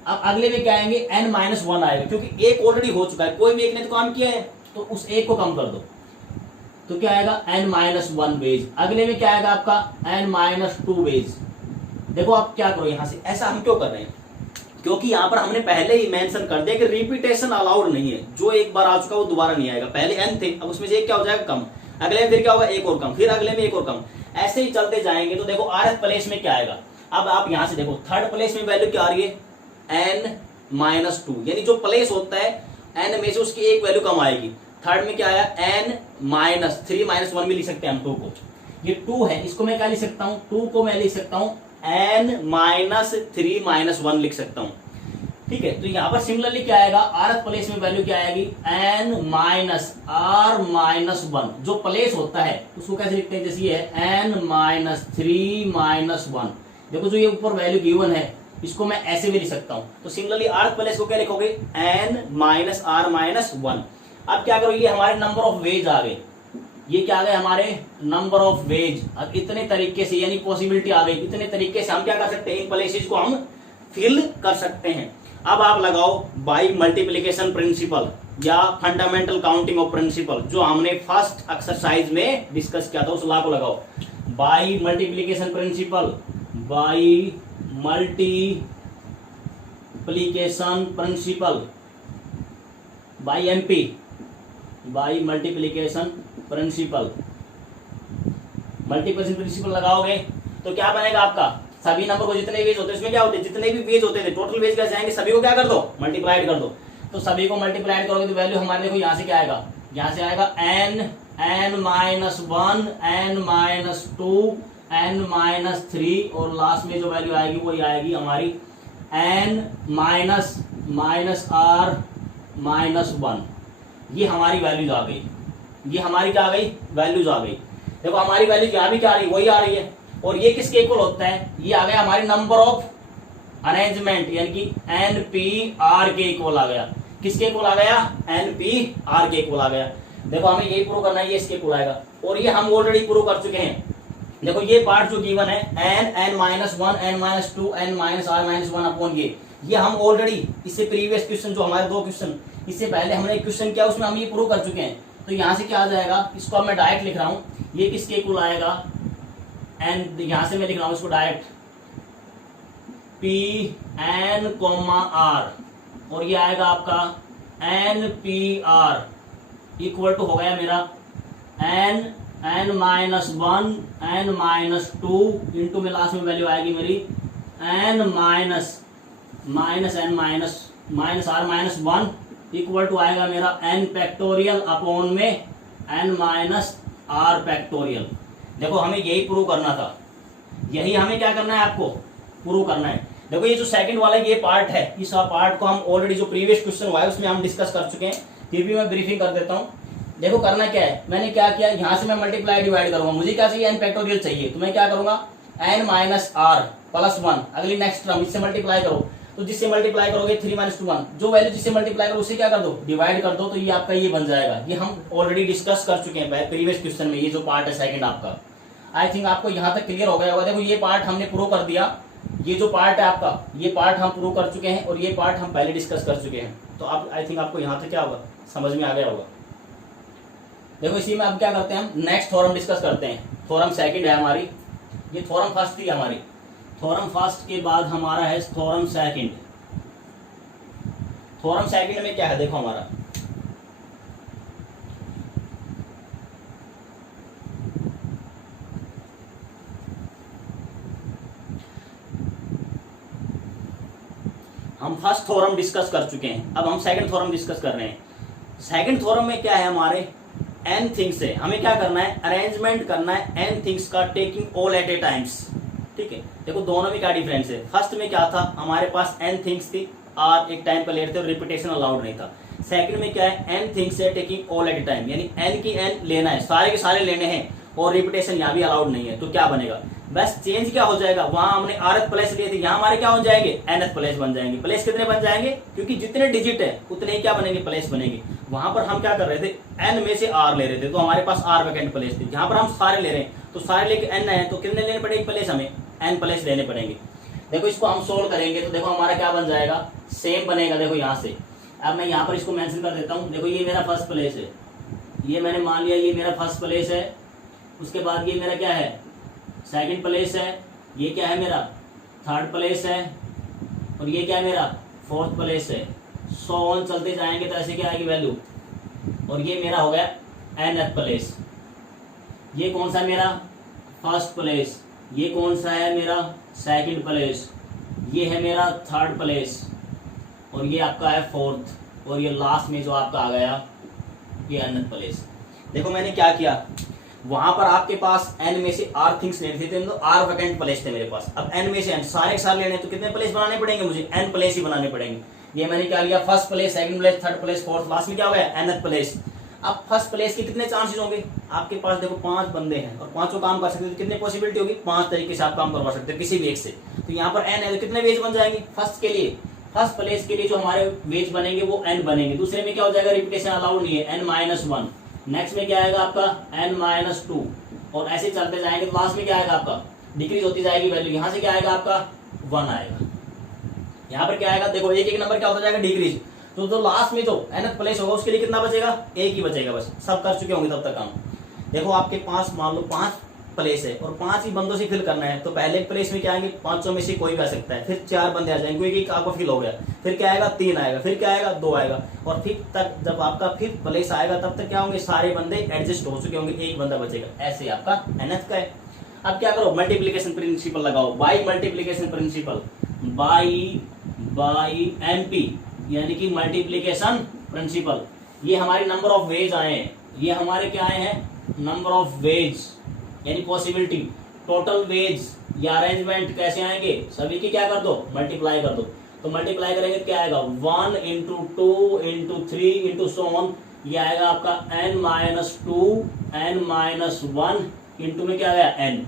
अब अगले में क्या आएंगे, n-1 आएगा, क्योंकि एक ऑलरेडी हो चुका है, कोई भी एक ने तो काम किया है, तो उस एक को कम कर दो, तो क्या आएगा n-1 वेज। अगले में क्या आएगा आपका n-2 वेज। देखो आप क्या करो यहाँ से, ऐसा हम क्यों कर रहे हैं, क्योंकि यहाँ पर हमने पहले ही मेंशन कर दिया कि रिपीटेशन अलाउड नहीं है, जो एक बार आ चुका वो दोबारा नहीं आएगा। पहले n थे, अब उसमें से एक क्या हो जाएगा कम, अगले में फिर क्या होगा एक और कम, फिर अगले में एक और कम, ऐसे ही चलते जाएंगे। तो देखो आरथ प्लेस में क्या आएगा, अब आप यहाँ से देखो थर्ड प्लेस में वैल्यू क्या आ रही है n-2, यानी जो प्लेस होता है n में से उसकी एक वैल्यू कम आएगी। थर्ड में क्या आया n-3-1 भी लिख सकते हैं हम 2 को, ये 2 है, इसको मैं क्या लिख सकता हूँ, 2 को मैं लिख सकता हूँ n-3-1 लिख सकता हूँ, ठीक है। तो यहाँ पर सिमिलरली क्या आएगा, आरथ प्लेस में वैल्यू क्या आएगी n-r-1, जो प्लेस होता है उसको कैसे लिखते हैं, जैसे ये है n-3-1। देखो जो ये ऊपर वैल्यू गिवन है इसको मैं ऐसे भी लिख सकता हूं, तो सिमिलरली आरथ प्लेस को क्या लिखोगे n-r-1। अब क्या करो, ये हमारे नंबर ऑफ वेज आ गए, ये क्या आ गए हमारे नंबर ऑफ वेज। अब इतने तरीके से यानी पॉसिबिलिटी आ गई, इतने तरीके से हम क्या कर सकते हैं, इन प्लेसेस को हम फिल कर सकते हैं। अब आप लगाओ बाई मल्टीप्लीकेशन प्रिंसिपल या फंडामेंटल काउंटिंग ऑफ प्रिंसिपल, जो हमने फर्स्ट एक्सरसाइज में डिस्कस किया था, उस लॉ को लगाओ। By multiplication principal, by multiplication principal, by MP, by multiplication principal. Multiplication principal लगाओगे तो क्या बनेगा आपका, सभी नंबर को जितने वेज होते हैं उसमें क्या होते हैं, जितने भी वेज होते थे टोटल वेज कैसे आएंगे, सभी को क्या कर दो मल्टीप्लाइड कर दो। तो सभी को मल्टीप्लाइड करोगे तो वैल्यू हमारे देखो यहाँ से क्या आएगा, यहाँ से आएगा n-1, n-2, n-3, और लास्ट में जो वैल्यू आएगी वही आएगी हमारी n-r-1। ये हमारी वैल्यूज आ गई, ये हमारी क्या आ गई, वैल्यूज आ गई। देखो हमारी वैल्यू यहाँ भी क्या आ रही है, वही आ रही है, और ये किसके इक्वल होता है, ये आ गया हमारे नंबर ऑफ अरेंजमेंट, यानी कि NPR के इक्वल आ गया। किसके इक्वल आ गया, NPR के इक्वल आ गया। देखो हमें यही प्रूव करना है, ये इसके इक्वल आएगा, और ये हम ऑलरेडी प्रूव कर चुके हैं। देखो ये पार्ट जो गिवन है n-1, n-2, n-r-1 अपॉन ये हम ऑलरेडी इससे प्रीवियस क्वेश्चन जो हमारे 2 क्वेश्चन इससे पहले हमने एक क्वेश्चन किया उसमें हम ये प्रूव कर चुके हैं। तो यहाँ से क्या आ जाएगा, इसको अब मैं डायरेक्ट लिख रहा हूँ, ये किसके इक्वल आएगा, एन, यहाँ से मैं लिख रहा हूँ इसको डायरेक्ट P-n, R, और ये आएगा आपका NPR इक्वल टू हो गया मेरा n-1, n-2 इंटू में लास्ट में वैल्यू आएगी मेरी n-r-1 इक्वल टू आएगा मेरा n फैक्टोरियल अपॉन में n-r फैक्टोरियल। देखो हमें यही प्रूव करना था, यही हमें क्या करना है, आपको प्रूव करना है। देखो ये जो सेकंड वाला ये पार्ट है, इस पार्ट को हम ऑलरेडी जो प्रीवियस क्वेश्चन हुआ है उसमें हम डिस्कस कर चुके हैं, फिर भी मैं ब्रीफिंग कर देता हूँ। देखो करना क्या है, मैंने क्या किया, यहाँ से मैं मल्टीप्लाई डिवाइड करूंगा, मुझे क्या चाहिए n फैक्टोरियल चाहिए, तो मैं क्या करूंगा n-r+1, अगली नेक्स्ट टर्म इससे मल्टीप्लाई करो, तो जिससे मल्टीप्लाई करोगे 3-1, जो वैल्यू जिससे मल्टीप्लाई करो उससे क्या कर दो, डिवाइड कर दो, तो ये आपका ये बन जाएगा। ये हम ऑलरेडी डिस्कस कर चुके हैं प्रीवियस क्वेश्चन में, ये जो पार्ट है सेकंड आपका। आई थिंक आपको यहाँ तक क्लियर हो गया होगा। देखो ये पार्ट हमने प्रूव कर दिया, ये जो पार्ट है आपका ये पार्ट हम प्रूव कर चुके हैं, और ये पार्ट हम पहले डिस्कस कर चुके हैं। तो आप आई थिंक आपको यहाँ तक क्या होगा, समझ में आ गया होगा। देखो इसी में अब क्या करते हैं, हम नेक्स्ट थ्योरम डिस्कस करते हैं। थ्योरम सेकंड है हमारी, ये थ्योरम फर्स्ट थी हमारी, थ्योरम फर्स्ट के बाद हमारा है थ्योरम सेकंड। थ्योरम सेकंड में क्या है देखो हमारा, हम फर्स्ट थ्योरम डिस्कस कर चुके हैं, अब हम सेकंड थ्योरम डिस्कस कर रहे हैं। सेकंड थ्योरम में क्या है हमारे, एन थिंग्स है, हमें क्या करना है, अरेंजमेंट करना है एन थिंग्स का taking all at A times. ठीक है, देखो दोनों में क्या डिफरेंस है। फर्स्ट में क्या था, हमारे पास एन थिंग्स थी, आर एक टाइम पर ले रहे थे और रिपीटेशन अलाउड नहीं था। सेकंड में क्या है, एन थिंग्स है taking all at A time, यानी एन की एन लेना है, सारे के सारे लेने हैं और रिपीटेशन यहाँ भी अलाउड नहीं है। तो क्या बनेगा, बस चेंज क्या हो जाएगा, वहां हमने आरएथ प्लेस लिए थे, यहाँ हमारे क्या हो जाएंगे, एनएथ प्लेस बन जाएंगे। प्लेस कितने बन जाएंगे, क्योंकि जितने डिजिट है उतने ही क्या बनेंगे, प्लेस बनेंगे। वहां पर हम क्या कर रहे थे, एन में से आर ले रहे थे, तो हमारे पास आर वैकेंट प्लेस थे। जहां पर हम सारे ले रहे हैं तो सारे लेके एन आए तो कितने लेने पड़ेंगे प्लेस, हमें एन प्लेस लेने पड़ेंगे। देखो इसको हम सोल्व करेंगे तो देखो हमारा क्या बन जाएगा, सेम बनेगा। देखो यहाँ से अब मैं यहाँ पर इसको मेंशन कर देता हूँ। देखो ये मेरा फर्स्ट प्लेस है, ये मैंने मान लिया ये मेरा फर्स्ट प्लेस है। उसके बाद ये मेरा क्या है, सेकंड प्लेस है। ये क्या है मेरा, थर्ड प्लेस है। और ये क्या है मेरा, फोर्थ प्लेस है। सो ऑन चलते जाएंगे तो ऐसे क्या आएगी वैल्यू। और ये मेरा हो गया एनथ प्लेस। ये कौन सा है मेरा, फर्स्ट प्लेस। ये कौन सा है मेरा, सेकंड प्लेस। ये है मेरा थर्ड प्लेस और ये आपका है फोर्थ। और ये लास्ट में जो आपका आ गया ये एनथ प्लेस। देखो मैंने क्या किया, वहां पर आपके पास एन में से आर थिंग्स लेने थे तो आर वैकेंट प्लेस थे मेरे पास। अब एन में से एन सारे के सारे लेने तो कितने प्लेस बनाने पड़ेंगे मुझे, एन प्लेस ही बनाने पड़ेंगे। ये मैंने क्या लिया, first place, second place, third place, fourth, last में क्या हो गया, एनथ प्लेस। अब फर्स्ट प्लेस के कितने चांसेस होंगे, आपके पास देखो 5 बंदे हैं और पांचों काम कर सकते हैं, तो कितने पॉसिबिलिटी होगी, 5 तरीके से आप काम करवा सकते हैं किसी भी एक से। तो यहाँ पर एन है तो कितने वेज बन जाएंगे, फर्स्ट के लिए, फर्स्ट प्लेस के लिए जो हमारे वेज बनेंगे वो एन बनेंगे। दूसरे में क्या हो जाएगा, रिपीटेशन अलाउड नहीं है, n-1। नेक्स्ट में क्या आएगा आपका n-2 और ऐसे चलते जाएंगे तो लास्ट में क्या आएगा आपका, डिक्रीज होती जाएगी वैल्यू। यहाँ से क्या आएगा आपका 1 आएगा। यहाँ पर क्या आएगा, देखो एक एक नंबर क्या होता जाएगा, डिक्रीज। तो लास्ट में जो nth प्लेस होगा उसके लिए कितना बचेगा, एक ही बचेगा। बस सब कर चुके होंगे तब तक काम। देखो आपके पास मान लो 5 प्लेस है और 5 ही बंदों से फिल करना है, तो पहले प्लेस में क्या आएंगे, 5 में से कोई भी आ सकता है। फिर 4 बंदे आ जाएंगे, एक आपको फिल हो गया। फिर क्या आएगा, 3 आएगा। फिर क्या आएगा, 2 आएगा। और फिर तक जब आपका फिर प्लेस आएगा तब तक क्या होंगे, सारे बंदे एडजस्ट हो चुके होंगे, एक बंदा बचेगा। ऐसे आपका nth का है। अब क्या करो, मल्टीप्लीकेशन प्रिंसिपल लगाओ, by multiplication principal, by MP यानी कि मल्टीप्लीकेशन प्रिंसिपल। ये हमारे नंबर ऑफ वेज आए हैं, ये हमारे क्या आए हैं, नंबर ऑफ वेज यानी पॉसिबिलिटी। टोटल वेज या अरेंजमेंट कैसे आएंगे, सभी की क्या कर दो, मल्टीप्लाई कर दो। तो मल्टीप्लाई करेंगे तो क्या आएगा, 1 × 2 × 3 × so on। ये आएगा आपका n-2 n-1 इंटू में क्या आया n।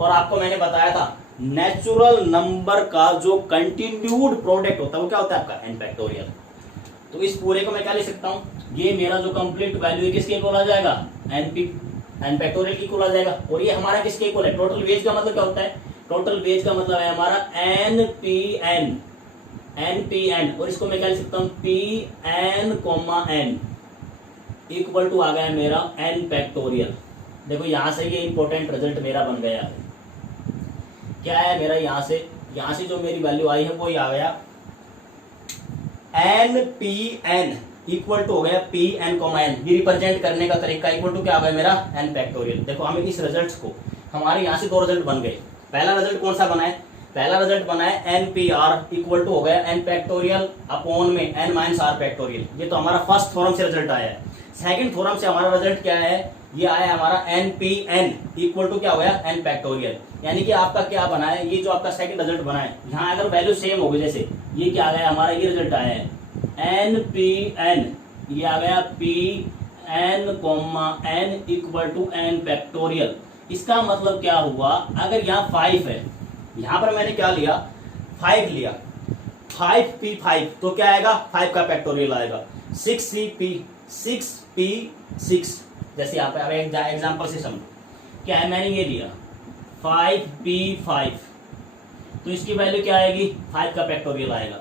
और आपको मैंने बताया था नेचुरल नंबर का जो कंटिन्यूड प्रोडक्ट होता है वो क्या होता है आपका n फैक्टोरियल। तो इस पूरे को मैं क्या लिख सकता हूँ, ये मेरा जो कंप्लीट वैल्यू है किसके इक्वल आ जाएगा, n फैक्टोरियल की इक्वल आ जाएगा। और ये हमारा किसके इक्वल है, टोटल वेज का मतलब क्या होता है, टोटल वेज का मतलब है हमारा npn। और इसको मैं क्या लिख सकता हूँ, pn, इक्वल टू आ गया मेरा n फैक्टोरियल। देखो यहां से ये इंपॉर्टेंट रिजल्ट मेरा बन गया है। क्या है मेरा, यहां से जो मेरी वैल्यू आई है वो ही आ गया npn इक्वल टू हो गया pn, n। ये रिप्रेजेंट करने का तरीका इक्वल टू क्या आ गया मेरा n फैक्टोरियल। देखो हमें इस रिजल्ट को, हमारे यहाँ से 2 रिजल्ट बन गए। पहला रिजल्ट कौन सा बना है, पहला रिजल्ट बना है npr इक्वल टू हो गया n फैक्टोरियल अपॉन में n-r फैक्टोरियल। ये तो हमारा फर्स्ट थ्योरम से रिजल्ट आया है। सेकंड थ्योरम से हमारा रिजल्ट क्या है, ये आया हमारा npn इक्वल टू क्या हो गया n फैक्टोरियल। यानी कि आपका क्या बना है, ये जो आपका सेकंड रिजल्ट बना है, यहाँ अगर वैल्यू सेम होगी, जैसे ये क्या आ गया हमारा, ये रिजल्ट आया है npn, ये आ गया pn, n equal to n factorial. इसका मतलब क्या हुआ, अगर यहाँ 5 है, यहाँ पर मैंने क्या लिया, 5 लिया, 5p5 तो क्या आएगा, 5 का फैक्टोरियल आएगा। 6p6 जैसे यहाँ पे एग्जाम्पल से समझो, क्या है, मैंने ये लिया 5p5 तो इसकी वैल्यू क्या आएगी, 5 का फैक्टोरियल आएगा।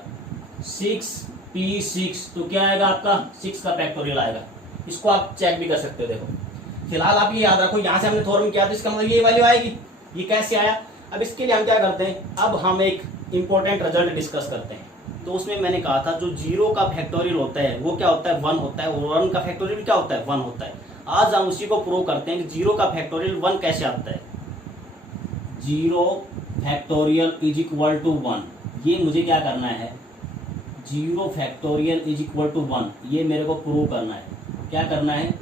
6p6 तो क्या आएगा आपका, 6 का फैक्टोरियल आएगा। इसको आप चेक भी कर सकते हो। देखो फिलहाल आप ये याद रखो, यहाँ से हमने थ्योरम किया तो इसका मतलब ये वैल्यू आएगी। ये कैसे आया, अब इसके लिए हम क्या करते हैं, अब हम एक इंपॉर्टेंट रिजल्ट डिस्कस करते हैं। तो उसमें मैंने कहा था जो 0 का फैक्टोरियल होता है वो क्या होता है, 1 होता है, और 1 का फैक्टोरियल भी क्या होता है, 1 होता है। आज हम उसी को प्रूव करते हैं कि 0 का फैक्टोरियल 1 कैसे आता है। 0 फैक्टोरियल इज इक्वल टू 1, ये मुझे क्या करना है, 0 फैक्टोरियल इज इक्वल टू 1, ये मेरे को प्रूव करना है। क्या करना है,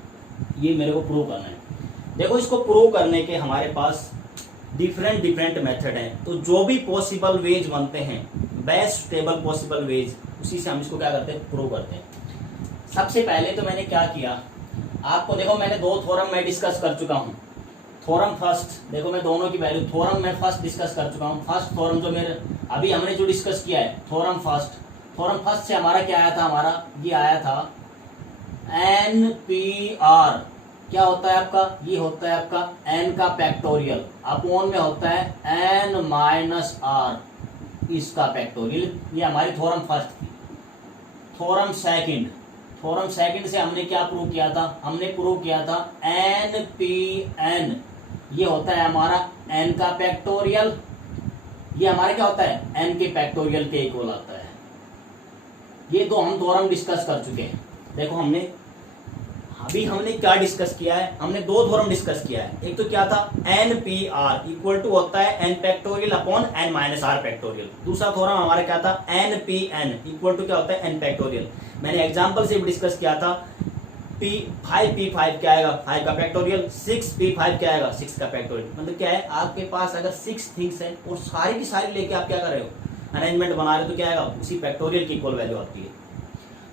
ये मेरे को प्रूव करना है। देखो इसको प्रूव करने के हमारे पास डिफरेंट मेथड हैं। तो जो भी पॉसिबल वेज बनते हैं, बेस्ट टेबल पॉसिबल वेज, उसी से हम इसको क्या करते हैं, प्रूव करते हैं। सबसे पहले तो मैंने क्या किया, आपको देखो मैंने 2 थ्योरम में डिस्कस कर चुका हूँ। थ्योरम फर्स्ट, देखो मैं दोनों की वैल्यू थ्योरम में फर्स्ट डिस्कस कर चुका हूँ। फर्स्ट थ्योरम जो मेरे अभी हमने जो डिस्कस किया है थ्योरम फर्स्ट से हमारा क्या आया था, हमारा ये आया था NPR। क्या होता है आपका, ये होता है आपका n का फैक्टोरियल अपॉन में होता है n माइनस r इसका फैक्टोरियल। ये हमारी थ्योरम फर्स्ट थी। थ्योरम सेकंड से हमने क्या प्रूव किया था, हमने प्रूव किया था NPN, ये होता है हमारा n का फैक्टोरियल, ये हमारा क्या होता है, n के फैक्टोरियल के इक्वल आता है। ये दो हम थ्योरम डिस्कस कर चुके हैं। देखो हमने क्या डिस्कस किया है, हमने 2 थ्योरम डिस्कस किया है। एक तो क्या था, NPR इक्वल टू होता है n factorial upon n minus r factorial. दूसरा थ्योरम हमारा क्या था, NPN इक्वल टू क्या होता है, n फैक्टोरियल। मैंने एग्जांपल से भी डिस्कस किया था, 5p5 क्या आएगा, 5 का फैक्टोरियल, 6p5 क्या आएगा, 6 का फैक्टोरियल। मतलब क्या है, आपके पास अगर 6 थिंग्स है और सारी की सारी लेके आप क्या कर रहे हो, अरेंजमेंट बना रहे हो, तो क्या आएगा, उसी फैक्टोरियल की इक्वल वैल्यू आती है।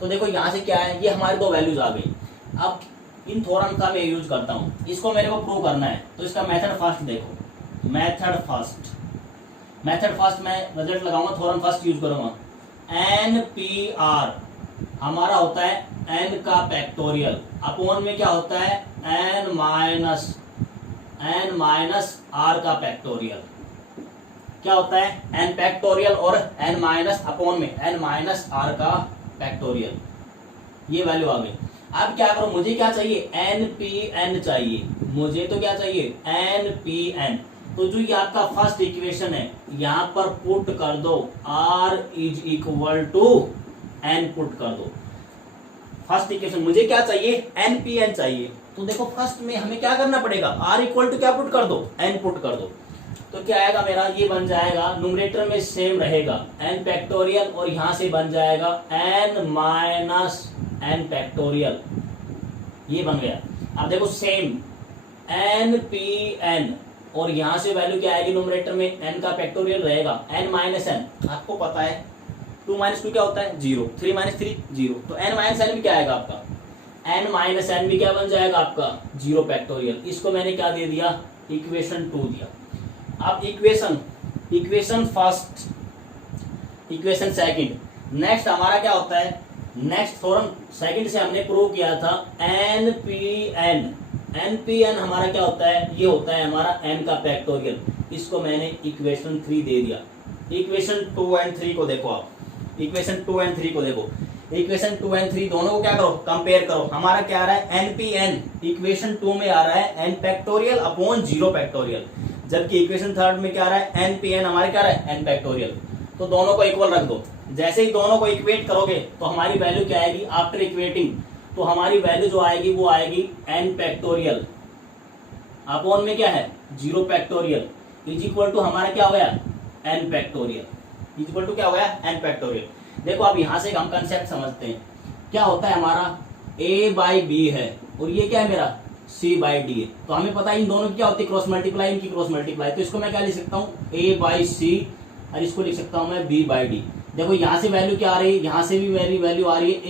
तो देखो यहाँ से क्या है, ये हमारी 2 वैल्यूज आ गई। अब इन थ्योरम का मैं यूज करता हूँ, इसको मेरे को प्रूव करना है। तो इसका मेथड फर्स्ट देखो, मेथड फर्स्ट मैं रिजल्ट लगाऊंगा, थ्योरम फर्स्ट यूज करूंगा। NPR हमारा होता है n का फैक्टोरियल अपॉन में क्या होता है, n माइनस r का फैक्टोरियल। क्या होता है, n फैक्टोरियल और n माइनस अपॉन में n माइनस r का फैक्टोरियल। ये वैल्यू आ गई। अब क्या करो, मुझे क्या चाहिए, NPN चाहिए। मुझे तो क्या चाहिए, NPN। तो जो ये आपका फर्स्ट इक्वेशन है, यहाँ पर पुट कर दो R is equal to n, put कर दो। फर्स्ट इक्वेशन मुझे क्या चाहिए, NPN चाहिए। तो देखो फर्स्ट में हमें क्या करना पड़ेगा, R इक्वल टू क्या पुट कर दो, n पुट कर दो। तो क्या आएगा मेरा, ये बन जाएगा, न्यूमरेटर में सेम रहेगा n फैक्टोरियल, और यहां से बन जाएगा n माइनस n फैक्टोरियल। ये बन गया। अब देखो सेम NPN, और यहां से वैल्यू क्या आएगी, न्यूमरेटर में n का फैक्टोरियल रहेगा, n माइनस n। आपको पता है 2 माइनस 2 क्या होता है, 0, 3 माइनस 3 0। तो n माइनस n भी क्या आएगा आपका, n माइनस n भी क्या बन जाएगा आपका, 0 फैक्टोरियल। इसको मैंने क्या दे दिया, इक्वेशन 2 दिया। अब equation first, equation second. Next हमारा क्या होता है, नेक्स्ट थ्योरम सेकंड से हमने प्रूव किया था NPN हमारा क्या होता है, ये होता है हमारा n का फैक्टोरियल। इसको मैंने इक्वेशन 3 दे दिया। इक्वेशन 2 एंड 3 को देखो आप, इक्वेशन 2 एंड 3 को देखो। इक्वेशन 2 एंड 3 दोनों को क्या करो, कंपेयर करो। हमारा क्या आ रहा है, NPN इक्वेशन 2 में आ रहा है n फैक्टोरियल अपॉन 0 फैक्टोरियल, जबकि इक्वेशन थर्ड में क्या आ रहा है, NPN हमारे क्या आ रहा है, n फैक्टोरियल। तो दोनों को इक्वल रख दो। जैसे ही दोनों को इक्वेट करोगे तो हमारी वैल्यू क्या आएगी, आफ्टर इक्वेटिंग, तो हमारी वैल्यू जो आएगी वो आएगी n फैक्टोरियल अपॉन में क्या है, 0 फैक्टोरियल इज इक्वल टू हमारा क्या हो गया, n factorial, is equal to क्या हो गया, n फैक्टोरियल। देखो अब यहां से हम कंसेप्ट समझते हैं। क्या होता है, हमारा a बाई बी है और ये क्या है मेरा c बाई डी है। तो हमें पता है इन दोनों की क्या होती है, क्रॉस मल्टीप्लाई, इनकी क्रॉस मल्टीप्लाई। तो इसको मैं क्या लिख सकता हूँ, a बाई सी, और इसको लिख सकता हूँ मैं b बाई डी। देखो यहाँ से वैल्यू क्या आ रही है, यहाँ से भी मेरी वैल्यू आ रही है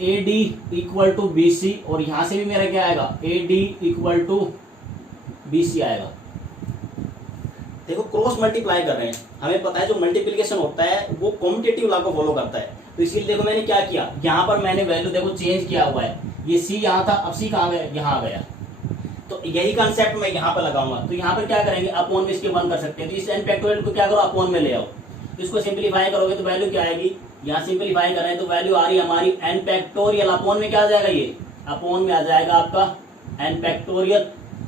A D equal to B C, और यहाँ से भी मेरा क्या आएगा, A D equal to B C आएगा। देखो क्रॉस मल्टीप्लाई कर रहे हैं, हमें पता है जो मल्टीप्लिकेशन होता है वो कॉम्पिटेटिव लॉ को फॉलो करता है। तो इसलिए देखो मैंने क्या किया, यहाँ पर मैंने वैल्यू देखो चेंज किया हुआ है। ये सी यहाँ था, अब सी कहाँ गया, यहाँ आ गया। तो यही कंसेप्ट मैं यहाँ पर लगाऊंगा। तो यहाँ पर क्या करेंगे, अपॉन में इसके 1 कर सकते हैं। तो इस n फैक्टोरियल को क्या करो, अपॉन में ले आओ। इसको सिंपलीफाई करोगे तो वैल्यू क्या आएगी, यहाँ सिंपलीफाई कर रहे हैं तो वैल्यू आ रही है हमारी n फैक्टोरियल, अपॉन में क्या आ जाएगा, ये अपॉन में आ जाएगा आपका n फैक्टोरियल,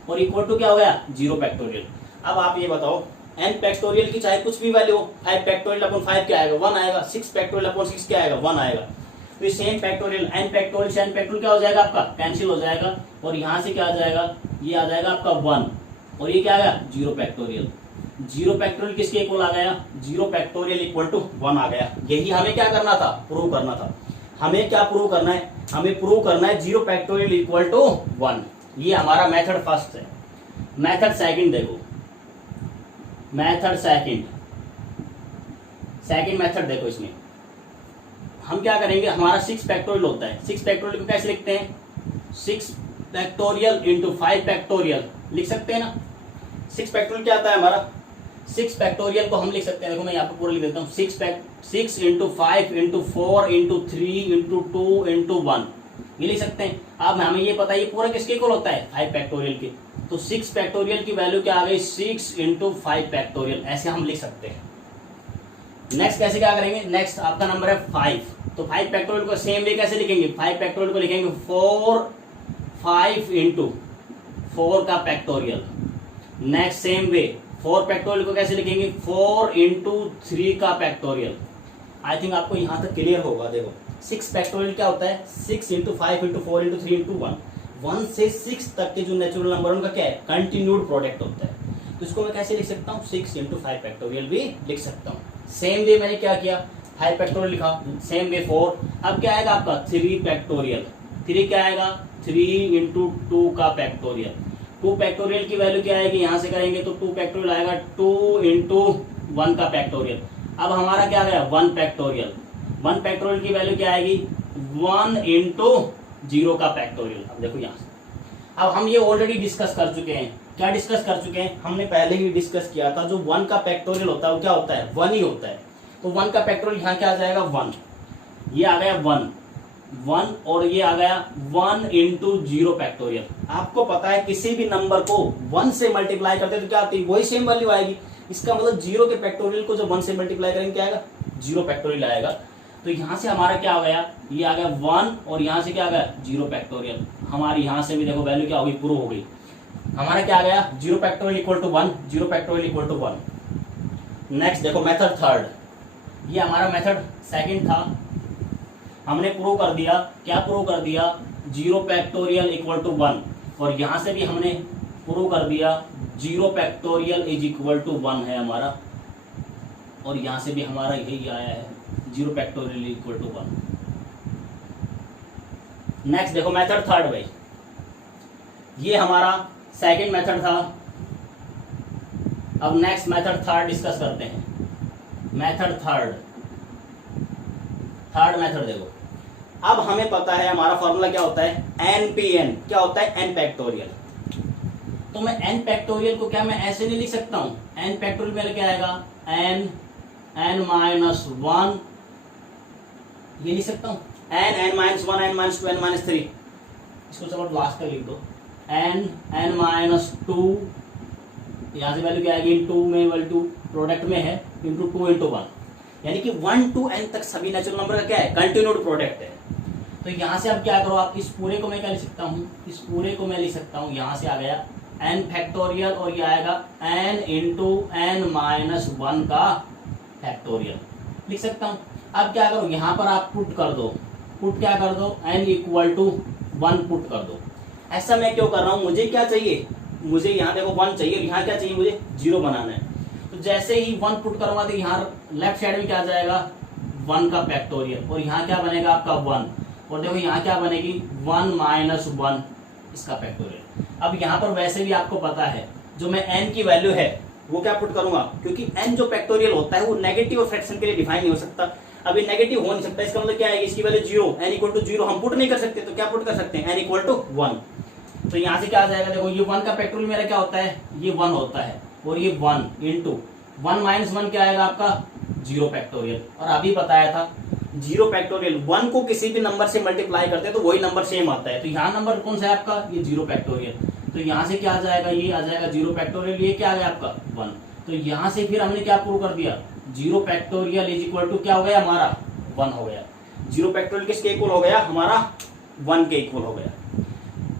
और इक्वल टू क्या हो गया, 0 फैक्टोरियल। अब आप ये बताओ n फैक्टोरियल की चाहे कुछ भी वैल्यू हो, 5 फैक्टोरियल अपॉन 5 क्या आएगा 1 आएगा, 6 फैक्टोरियल अपॉन 6 क्या आएगा 1 आएगा। तो ये सेम फैक्टोरियल n फैक्टोरियल से n फैक्टोरियल क्या हो जाएगा आपका कैंसिल हो जाएगा, और यहाँ से क्या आ जाएगा, ये आ जाएगा आपका 1, और ये क्या आ गया 0 फैक्टोरियल। 0 फैक्टोरियल किसके इक्वल आ गया, 0 फैक्टोरियल इक्वल टू 1 आ गया। यही हमें क्या करना था, प्रूव करना था। हमें क्या प्रूव करना है, हमें प्रूव करना है 0 फैक्टोरियल इक्वल टू 1। ये हमारा मेथड फर्स्ट है। मेथड सेकंड देखो, मेथड सेकंड मेथड देखो, इसमें हम क्या करेंगे, हमारा 6 फैक्टोरियल होता है, 6 फैक्टोरियल को कैसे लिखते हैं, 6 फैक्टोरियल इंटू 5 फैक्टोरियल लिख सकते हैं ना। 6 फैक्टोरियल क्या आता है हमारा, 6 फैक्टोरियल को हम लिख सकते हैं, देखो मैं यहाँ पे पूरा लिख देता हूँ, 6 into 5 into 4 into 3 into 2 into 1, ये लिख सकते हैं। अब हमें ये पता है ये पूरा किसके इक्वल होता है 5 फैक्टोरियल के, तो 6 फैक्टोरियल की वैल्यू क्या आ गई 6 इंटू 5 फैक्टोरियल, ऐसे हम लिख सकते हैं। नेक्स्ट कैसे क्या करेंगे, नेक्स्ट आपका नंबर है 5, तो 5 फैक्टोरियल को सेम वे कैसे लिखेंगे, 5 फैक्टोरियल को लिखेंगे 5 इंटू 4 का factorial. Next same way 4 factorial को कैसे लिखेंगे 4 इंटू 3 का फैक्टोरियल। आई थिंक आपको यहां तक क्लियर होगा। देखो 6 फैक्टोरियल क्या होता है, 6 इंटू 5 इंटू 4 इंटू 3 इंटू 1, 1 से 6 तक के जो नेचुरल नंबर उनका क्या है कंटिन्यूड प्रोडक्ट होता है। तो इसको मैं कैसे लिख सकता हूँ, 6 इंटू 5 फैक्टोरियल भी लिख सकता हूँ। सेम वे मैंने क्या किया, 5 फैक्टोरियल लिखा, सेम वे 4, अब क्या आएगा आपका 3 फैक्टोरियल, 3 क्या आएगा 3 इंटू 2 का फैक्टोरियल। 2 फैक्टोरियल की वैल्यू क्या आएगी, यहां से करेंगे तो 2 फैक्टोरियल आएगा 2 इंटू 1 का फैक्टोरियल। अब हमारा क्या गया 1 फैक्टोरियल, 1 फैक्टोरियल की वैल्यू क्या आएगी 1 इंटू 0 का फैक्टोरियल। अब देखो यहाँ से, अब हम ये ऑलरेडी डिस्कस कर चुके हैं। क्या डिस्कस कर चुके हैं, हमने पहले ही डिस्कस किया था, जो 1 का फैक्टोरियल होता है वो क्या होता है 1 ही होता है। तो 1 का फैक्टोरियल यहाँ क्या आ जाएगा 1, ये आ गया 1 और ये आ गया 1 इंटू 0 फैक्टोरियल। आपको पता है किसी भी नंबर को 1 से मल्टीप्लाई करते तो क्या आती है वही सेम वैल्यू आएगी। इसका मतलब 0 के फैक्टोरियल को जब 1 से मल्टीप्लाई करेंगे क्या आएगा 0 फैक्टोरियल आएगा। तो यहाँ से हमारा क्या हो गया, ये आ गया 1 और यहाँ से क्या आ गया 0 फैक्टोरियल। हमारी यहाँ से भी देखो वैल्यू क्या होगी प्रूव हो गई। हमारा क्या आ गया 0 factorial equal to 1, 0 factorial equal to 1। Next देखो मेथड थर्ड, ये हमारा मेथड सेकंड था। हमने प्रूव कर दिया, क्या प्रूव कर दिया 0 फैक्टोरियल इक्वल टू 1, और यहां से भी हमने प्रूव कर दिया 0 फैक्टोरियल इज इक्वल टू 1 है हमारा, और यहां से भी हमारा यही आया है 0 फैक्टोरियल इक्वल टू 1। नेक्स्ट देखो मेथड थर्ड भाई, ये हमारा सेकंड मेथड था। अब नेक्स्ट मेथड थर्ड डिस्कस करते हैं। मेथड थर्ड मेथड देखो, अब हमें पता है हमारा फॉर्मूला क्या होता है NPN, क्या होता है n फैक्टोरियल। तो मैं n फैक्टोरियल को क्या मैं ऐसे नहीं लिख सकता हूं, n फैक्टोरियल मेरा क्या आएगा n माइनस 1, ये लिख सकता हूं n minus 1 n minus 2 n minus 3, इसको चलो लास्ट तक लिख दो n माइनस 2, यहां से वैल्यू क्या आएगी 2 में वैल्यू प्रोडक्ट में है इंटू 2 इंटू 1, यानी कि 1 to n तक सभी नेचुरल नंबर का क्या है कंटिन्यूड प्रोडक्ट है। तो यहां से अब क्या करो आप, इस पूरे को मैं क्या लिख सकता हूं, इस पूरे को मैं लिख सकता हूं, यहां से आ गया n फैक्टोरियल और ये आएगा n इंटू n माइनस 1 का फैक्टोरियल लिख सकता हूं। अब क्या करो यहां पर आप पुट कर दो, पुट क्या कर दो n इक्वल टू 1 पुट कर दो। ऐसा मैं क्यों कर रहा हूं, मुझे क्या चाहिए, मुझे यहाँ देखो 1 चाहिए और यहाँ क्या चाहिए मुझे 0 बनाना है। तो जैसे ही 1 पुट करूंगा तो यहाँ लेफ्ट साइड में क्या आ जाएगा 1 का फैक्टोरियल, और यहाँ क्या बनेगा आपका 1, और देखो यहाँ क्या बनेगी 1 माइनस 1 इसका फैक्टोरियल। अब यहाँ पर वैसे भी आपको पता है जो मैं n की वैल्यू है वो क्या पुट करूंगा, क्योंकि n जो फैक्टोरियल होता है वो नेगेटिव फ्रैक्शन के लिए डिफाइन नहीं हो सकता। अब ये नेगेटिव हो नहीं सकता, इसका मतलब क्या है इसकी वैल्यू 0, n इक्वल टू 0 हम पुट नहीं कर सकते, तो क्या पुट कर सकते हैं n इक्वल टू 1। तो यहाँ से क्या आ जाएगा, देखो ये 1 का फैक्टोरियल मेरा क्या होता है, ये 1 होता है, और ये 1 इंटू 1 माइनस 1 क्या आएगा आपका 0 फैक्टोरियल। और अभी बताया था 0 फैक्टोरियल 1 को किसी भी नंबर से मल्टीप्लाई करते हैं तो वही नंबर सेम आता है। तो यहाँ नंबर कौन सा है आपका, ये 0 फैक्टोरियल। तो यहाँ से क्या आ जाएगा, ये आ जाएगा 0 फैक्टोरियल, ये क्या आ गया आपका 1। तो यहाँ से फिर हमने क्या प्रूव कर दिया 0 फैक्टोरियल इज इक्वल टू क्या हो गया हमारा 1 हो गया। 0 फैक्टोरियल किसके इक्वल हो गया हमारा 1 के इक्वल हो गया।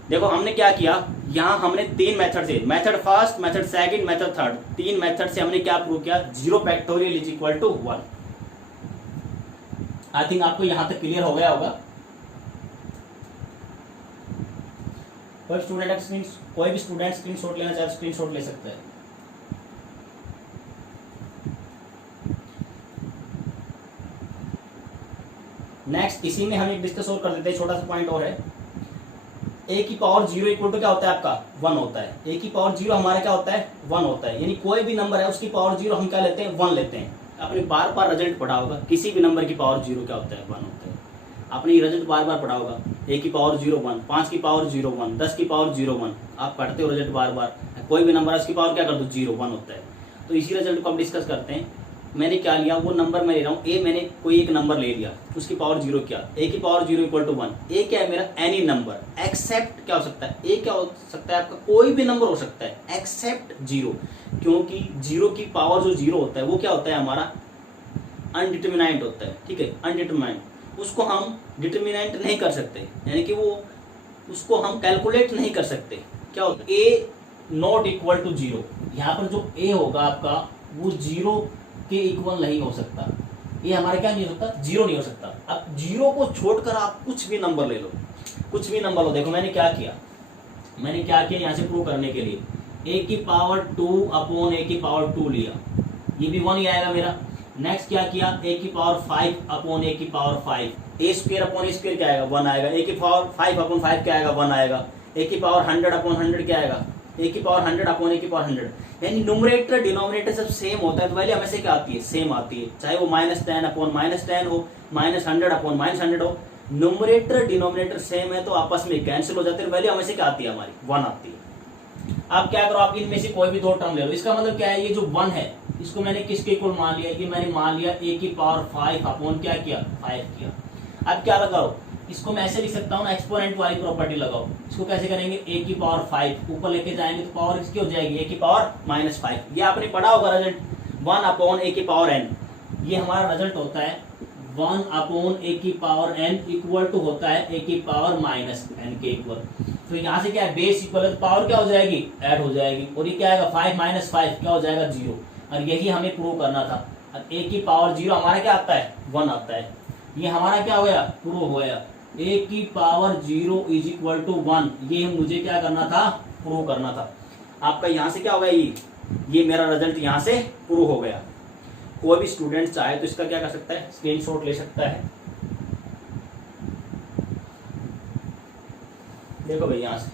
देखो हमने क्या किया, यहाँ हमने 3 मेथड से, method first, method second, method third, 3 method से हमने क्या प्रूव किया, 0 factorial is equal to 1। I think आपको यहां तक क्लियर हो गया होगा। कोई भी स्टूडेंट स्क्रीन शॉट लेना चाहे स्क्रीन शॉट ले सकता है। नेक्स्ट इसी में हम एक डिस्कस और कर देते हैं, छोटा सा पॉइंट और है। ए की पावर 0 इक्वल टू क्या होता है आपका 1 होता है। ए की पावर 0 हमारा क्या होता है 1 होता है, यानी कोई भी नंबर है उसकी पावर 0 हम क्या लेते हैं 1 लेते हैं। आपने बार बार रिजल्ट पढ़ा होगा, किसी भी नंबर की पावर 0 क्या होता है 1 होता है। आपने रिजल्ट बार बार पढ़ा होगा, ए की पावर 0 1, 5 की पावर 0 1, 10 की पावर 0 1, आप पढ़ते हो रिजल्ट बार बार। कोई भी नंबर है उसकी पावर क्या कर दो 0 1 होता है। तो इसी रिजल्ट को हम डिस्कस करते हैं। मैंने क्या लिया, वो नंबर मैं ले रहा हूँ ए, मैंने कोई एक नंबर ले लिया, उसकी पावर 0 क्या, ए की पावर 0 इक्वल टू 1। ए क्या है मेरा एनी नंबर, एक्सेप्ट क्या हो सकता है, ए क्या हो सकता है आपका कोई भी नंबर हो सकता है एक्सेप्ट 0, क्योंकि 0 की पावर जो 0 होता है वो क्या होता है हमारा अनडिटरमिनेंट होता है। ठीक है, अनडिटरमिनेंट, उसको हम डिटरमिनेंट नहीं कर सकते, यानी कि वो उसको हम कैलकुलेट नहीं कर सकते। क्या होता है ए नॉट इक्वल टू 0, यहाँ पर जो ए होगा आपका वो 0 के इक्वल नहीं हो सकता। ये हमारा क्या नहीं हो सकता 0 नहीं हो सकता। अब 0 को छोड़कर आप कुछ भी नंबर ले लो, कुछ भी नंबर लो। देखो मैंने क्या किया यहाँ से प्रूव करने के लिए a की पावर 2 अपॉन a की पावर 2 लिया, ये भी 1 ही आएगा मेरा। नेक्स्ट क्या किया, a की पावर 5 अपॉन a की power 5, a square upon a square क्या आएगा 1 आएगा। a की पावर 5 अपॉन 5 क्या आएगा 1 आएगा। a की पावर 100 अपॉन 100 क्या आएगा, a की पावर 100 अपॉन a की पावर 100। यानी न्यूमरेटर डिनोमिनेटर सब सेम होता है तो वैल्यू हमेशा क्या आती है सेम आती है, चाहे वो -10 अपॉन -10 हो, -100 अपॉन -100 हो। न्यूमरेटर डिनोमिनेटर सेम है तो आपस में कैंसिल हो जाते हैं, वैल्यू हमेशा क्या आती है हमारी 1 आती है। आप क्या करो, आप इनमें से कोई भी 2 टर्म ले लो। इसका मतलब क्या है, ये जो 1 है इसको मैंने किसके इक्वल मान लिया, ये मैंने मान लिया a की पावर 5 अपॉन क्या किया 5 किया। अब क्या लगाओ, इसको मैं ऐसे लिख सकता हूँ ना, एक्सपोनेंट वाली प्रॉपर्टी लगाओ। इसको कैसे करेंगे, a की पावर 5 ऊपर लेके जाएंगे तो पावर इसकी हो जाएगी a की पावर -5। ये आपने पढ़ा होगा रिजल्ट 1 अपॉन a की पावर n, ये हमारा रिजल्ट होता है 1 अपॉन a की पावर n इक्वल टू होता है a की पावर -n के इक्वल। तो यहाँ से क्या है बेस इक्वल है तो पावर क्या हो जाएगी ऐड हो जाएगी, और ये क्या आएगा 5 - 5 क्या हो जाएगा 0। और यही हमें प्रूव करना था। अब a की पावर 0 हमारा क्या आता है 1 आता है, ये हमारा क्या हो गया प्रूव हो गया। a की पावर 0 इज इक्वल टू 1, ये मुझे क्या करना था प्रूव करना था। आपका यहाँ से क्या हो गया, ये मेरा रिजल्ट यहाँ से प्रूव हो गया। कोई भी स्टूडेंट चाहे तो इसका क्या कर सकता है स्क्रीनशॉट ले सकता है। देखो भाई यहाँ से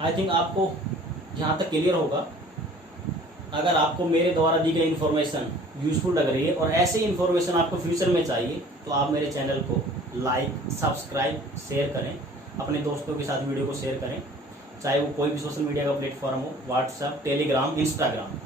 आई थिंक आपको यहाँ तक क्लियर होगा। अगर आपको मेरे द्वारा दी गई इन्फॉर्मेशन यूजफुल लग रही है और ऐसे ही इन्फॉर्मेशन आपको फ्यूचर में चाहिए तो आप मेरे चैनल को लाइक सब्सक्राइब शेयर करें, अपने दोस्तों के साथ वीडियो को शेयर करें, चाहे वो कोई भी सोशल मीडिया का प्लेटफॉर्म हो, व्हाट्सएप, टेलीग्राम, इंस्टाग्राम।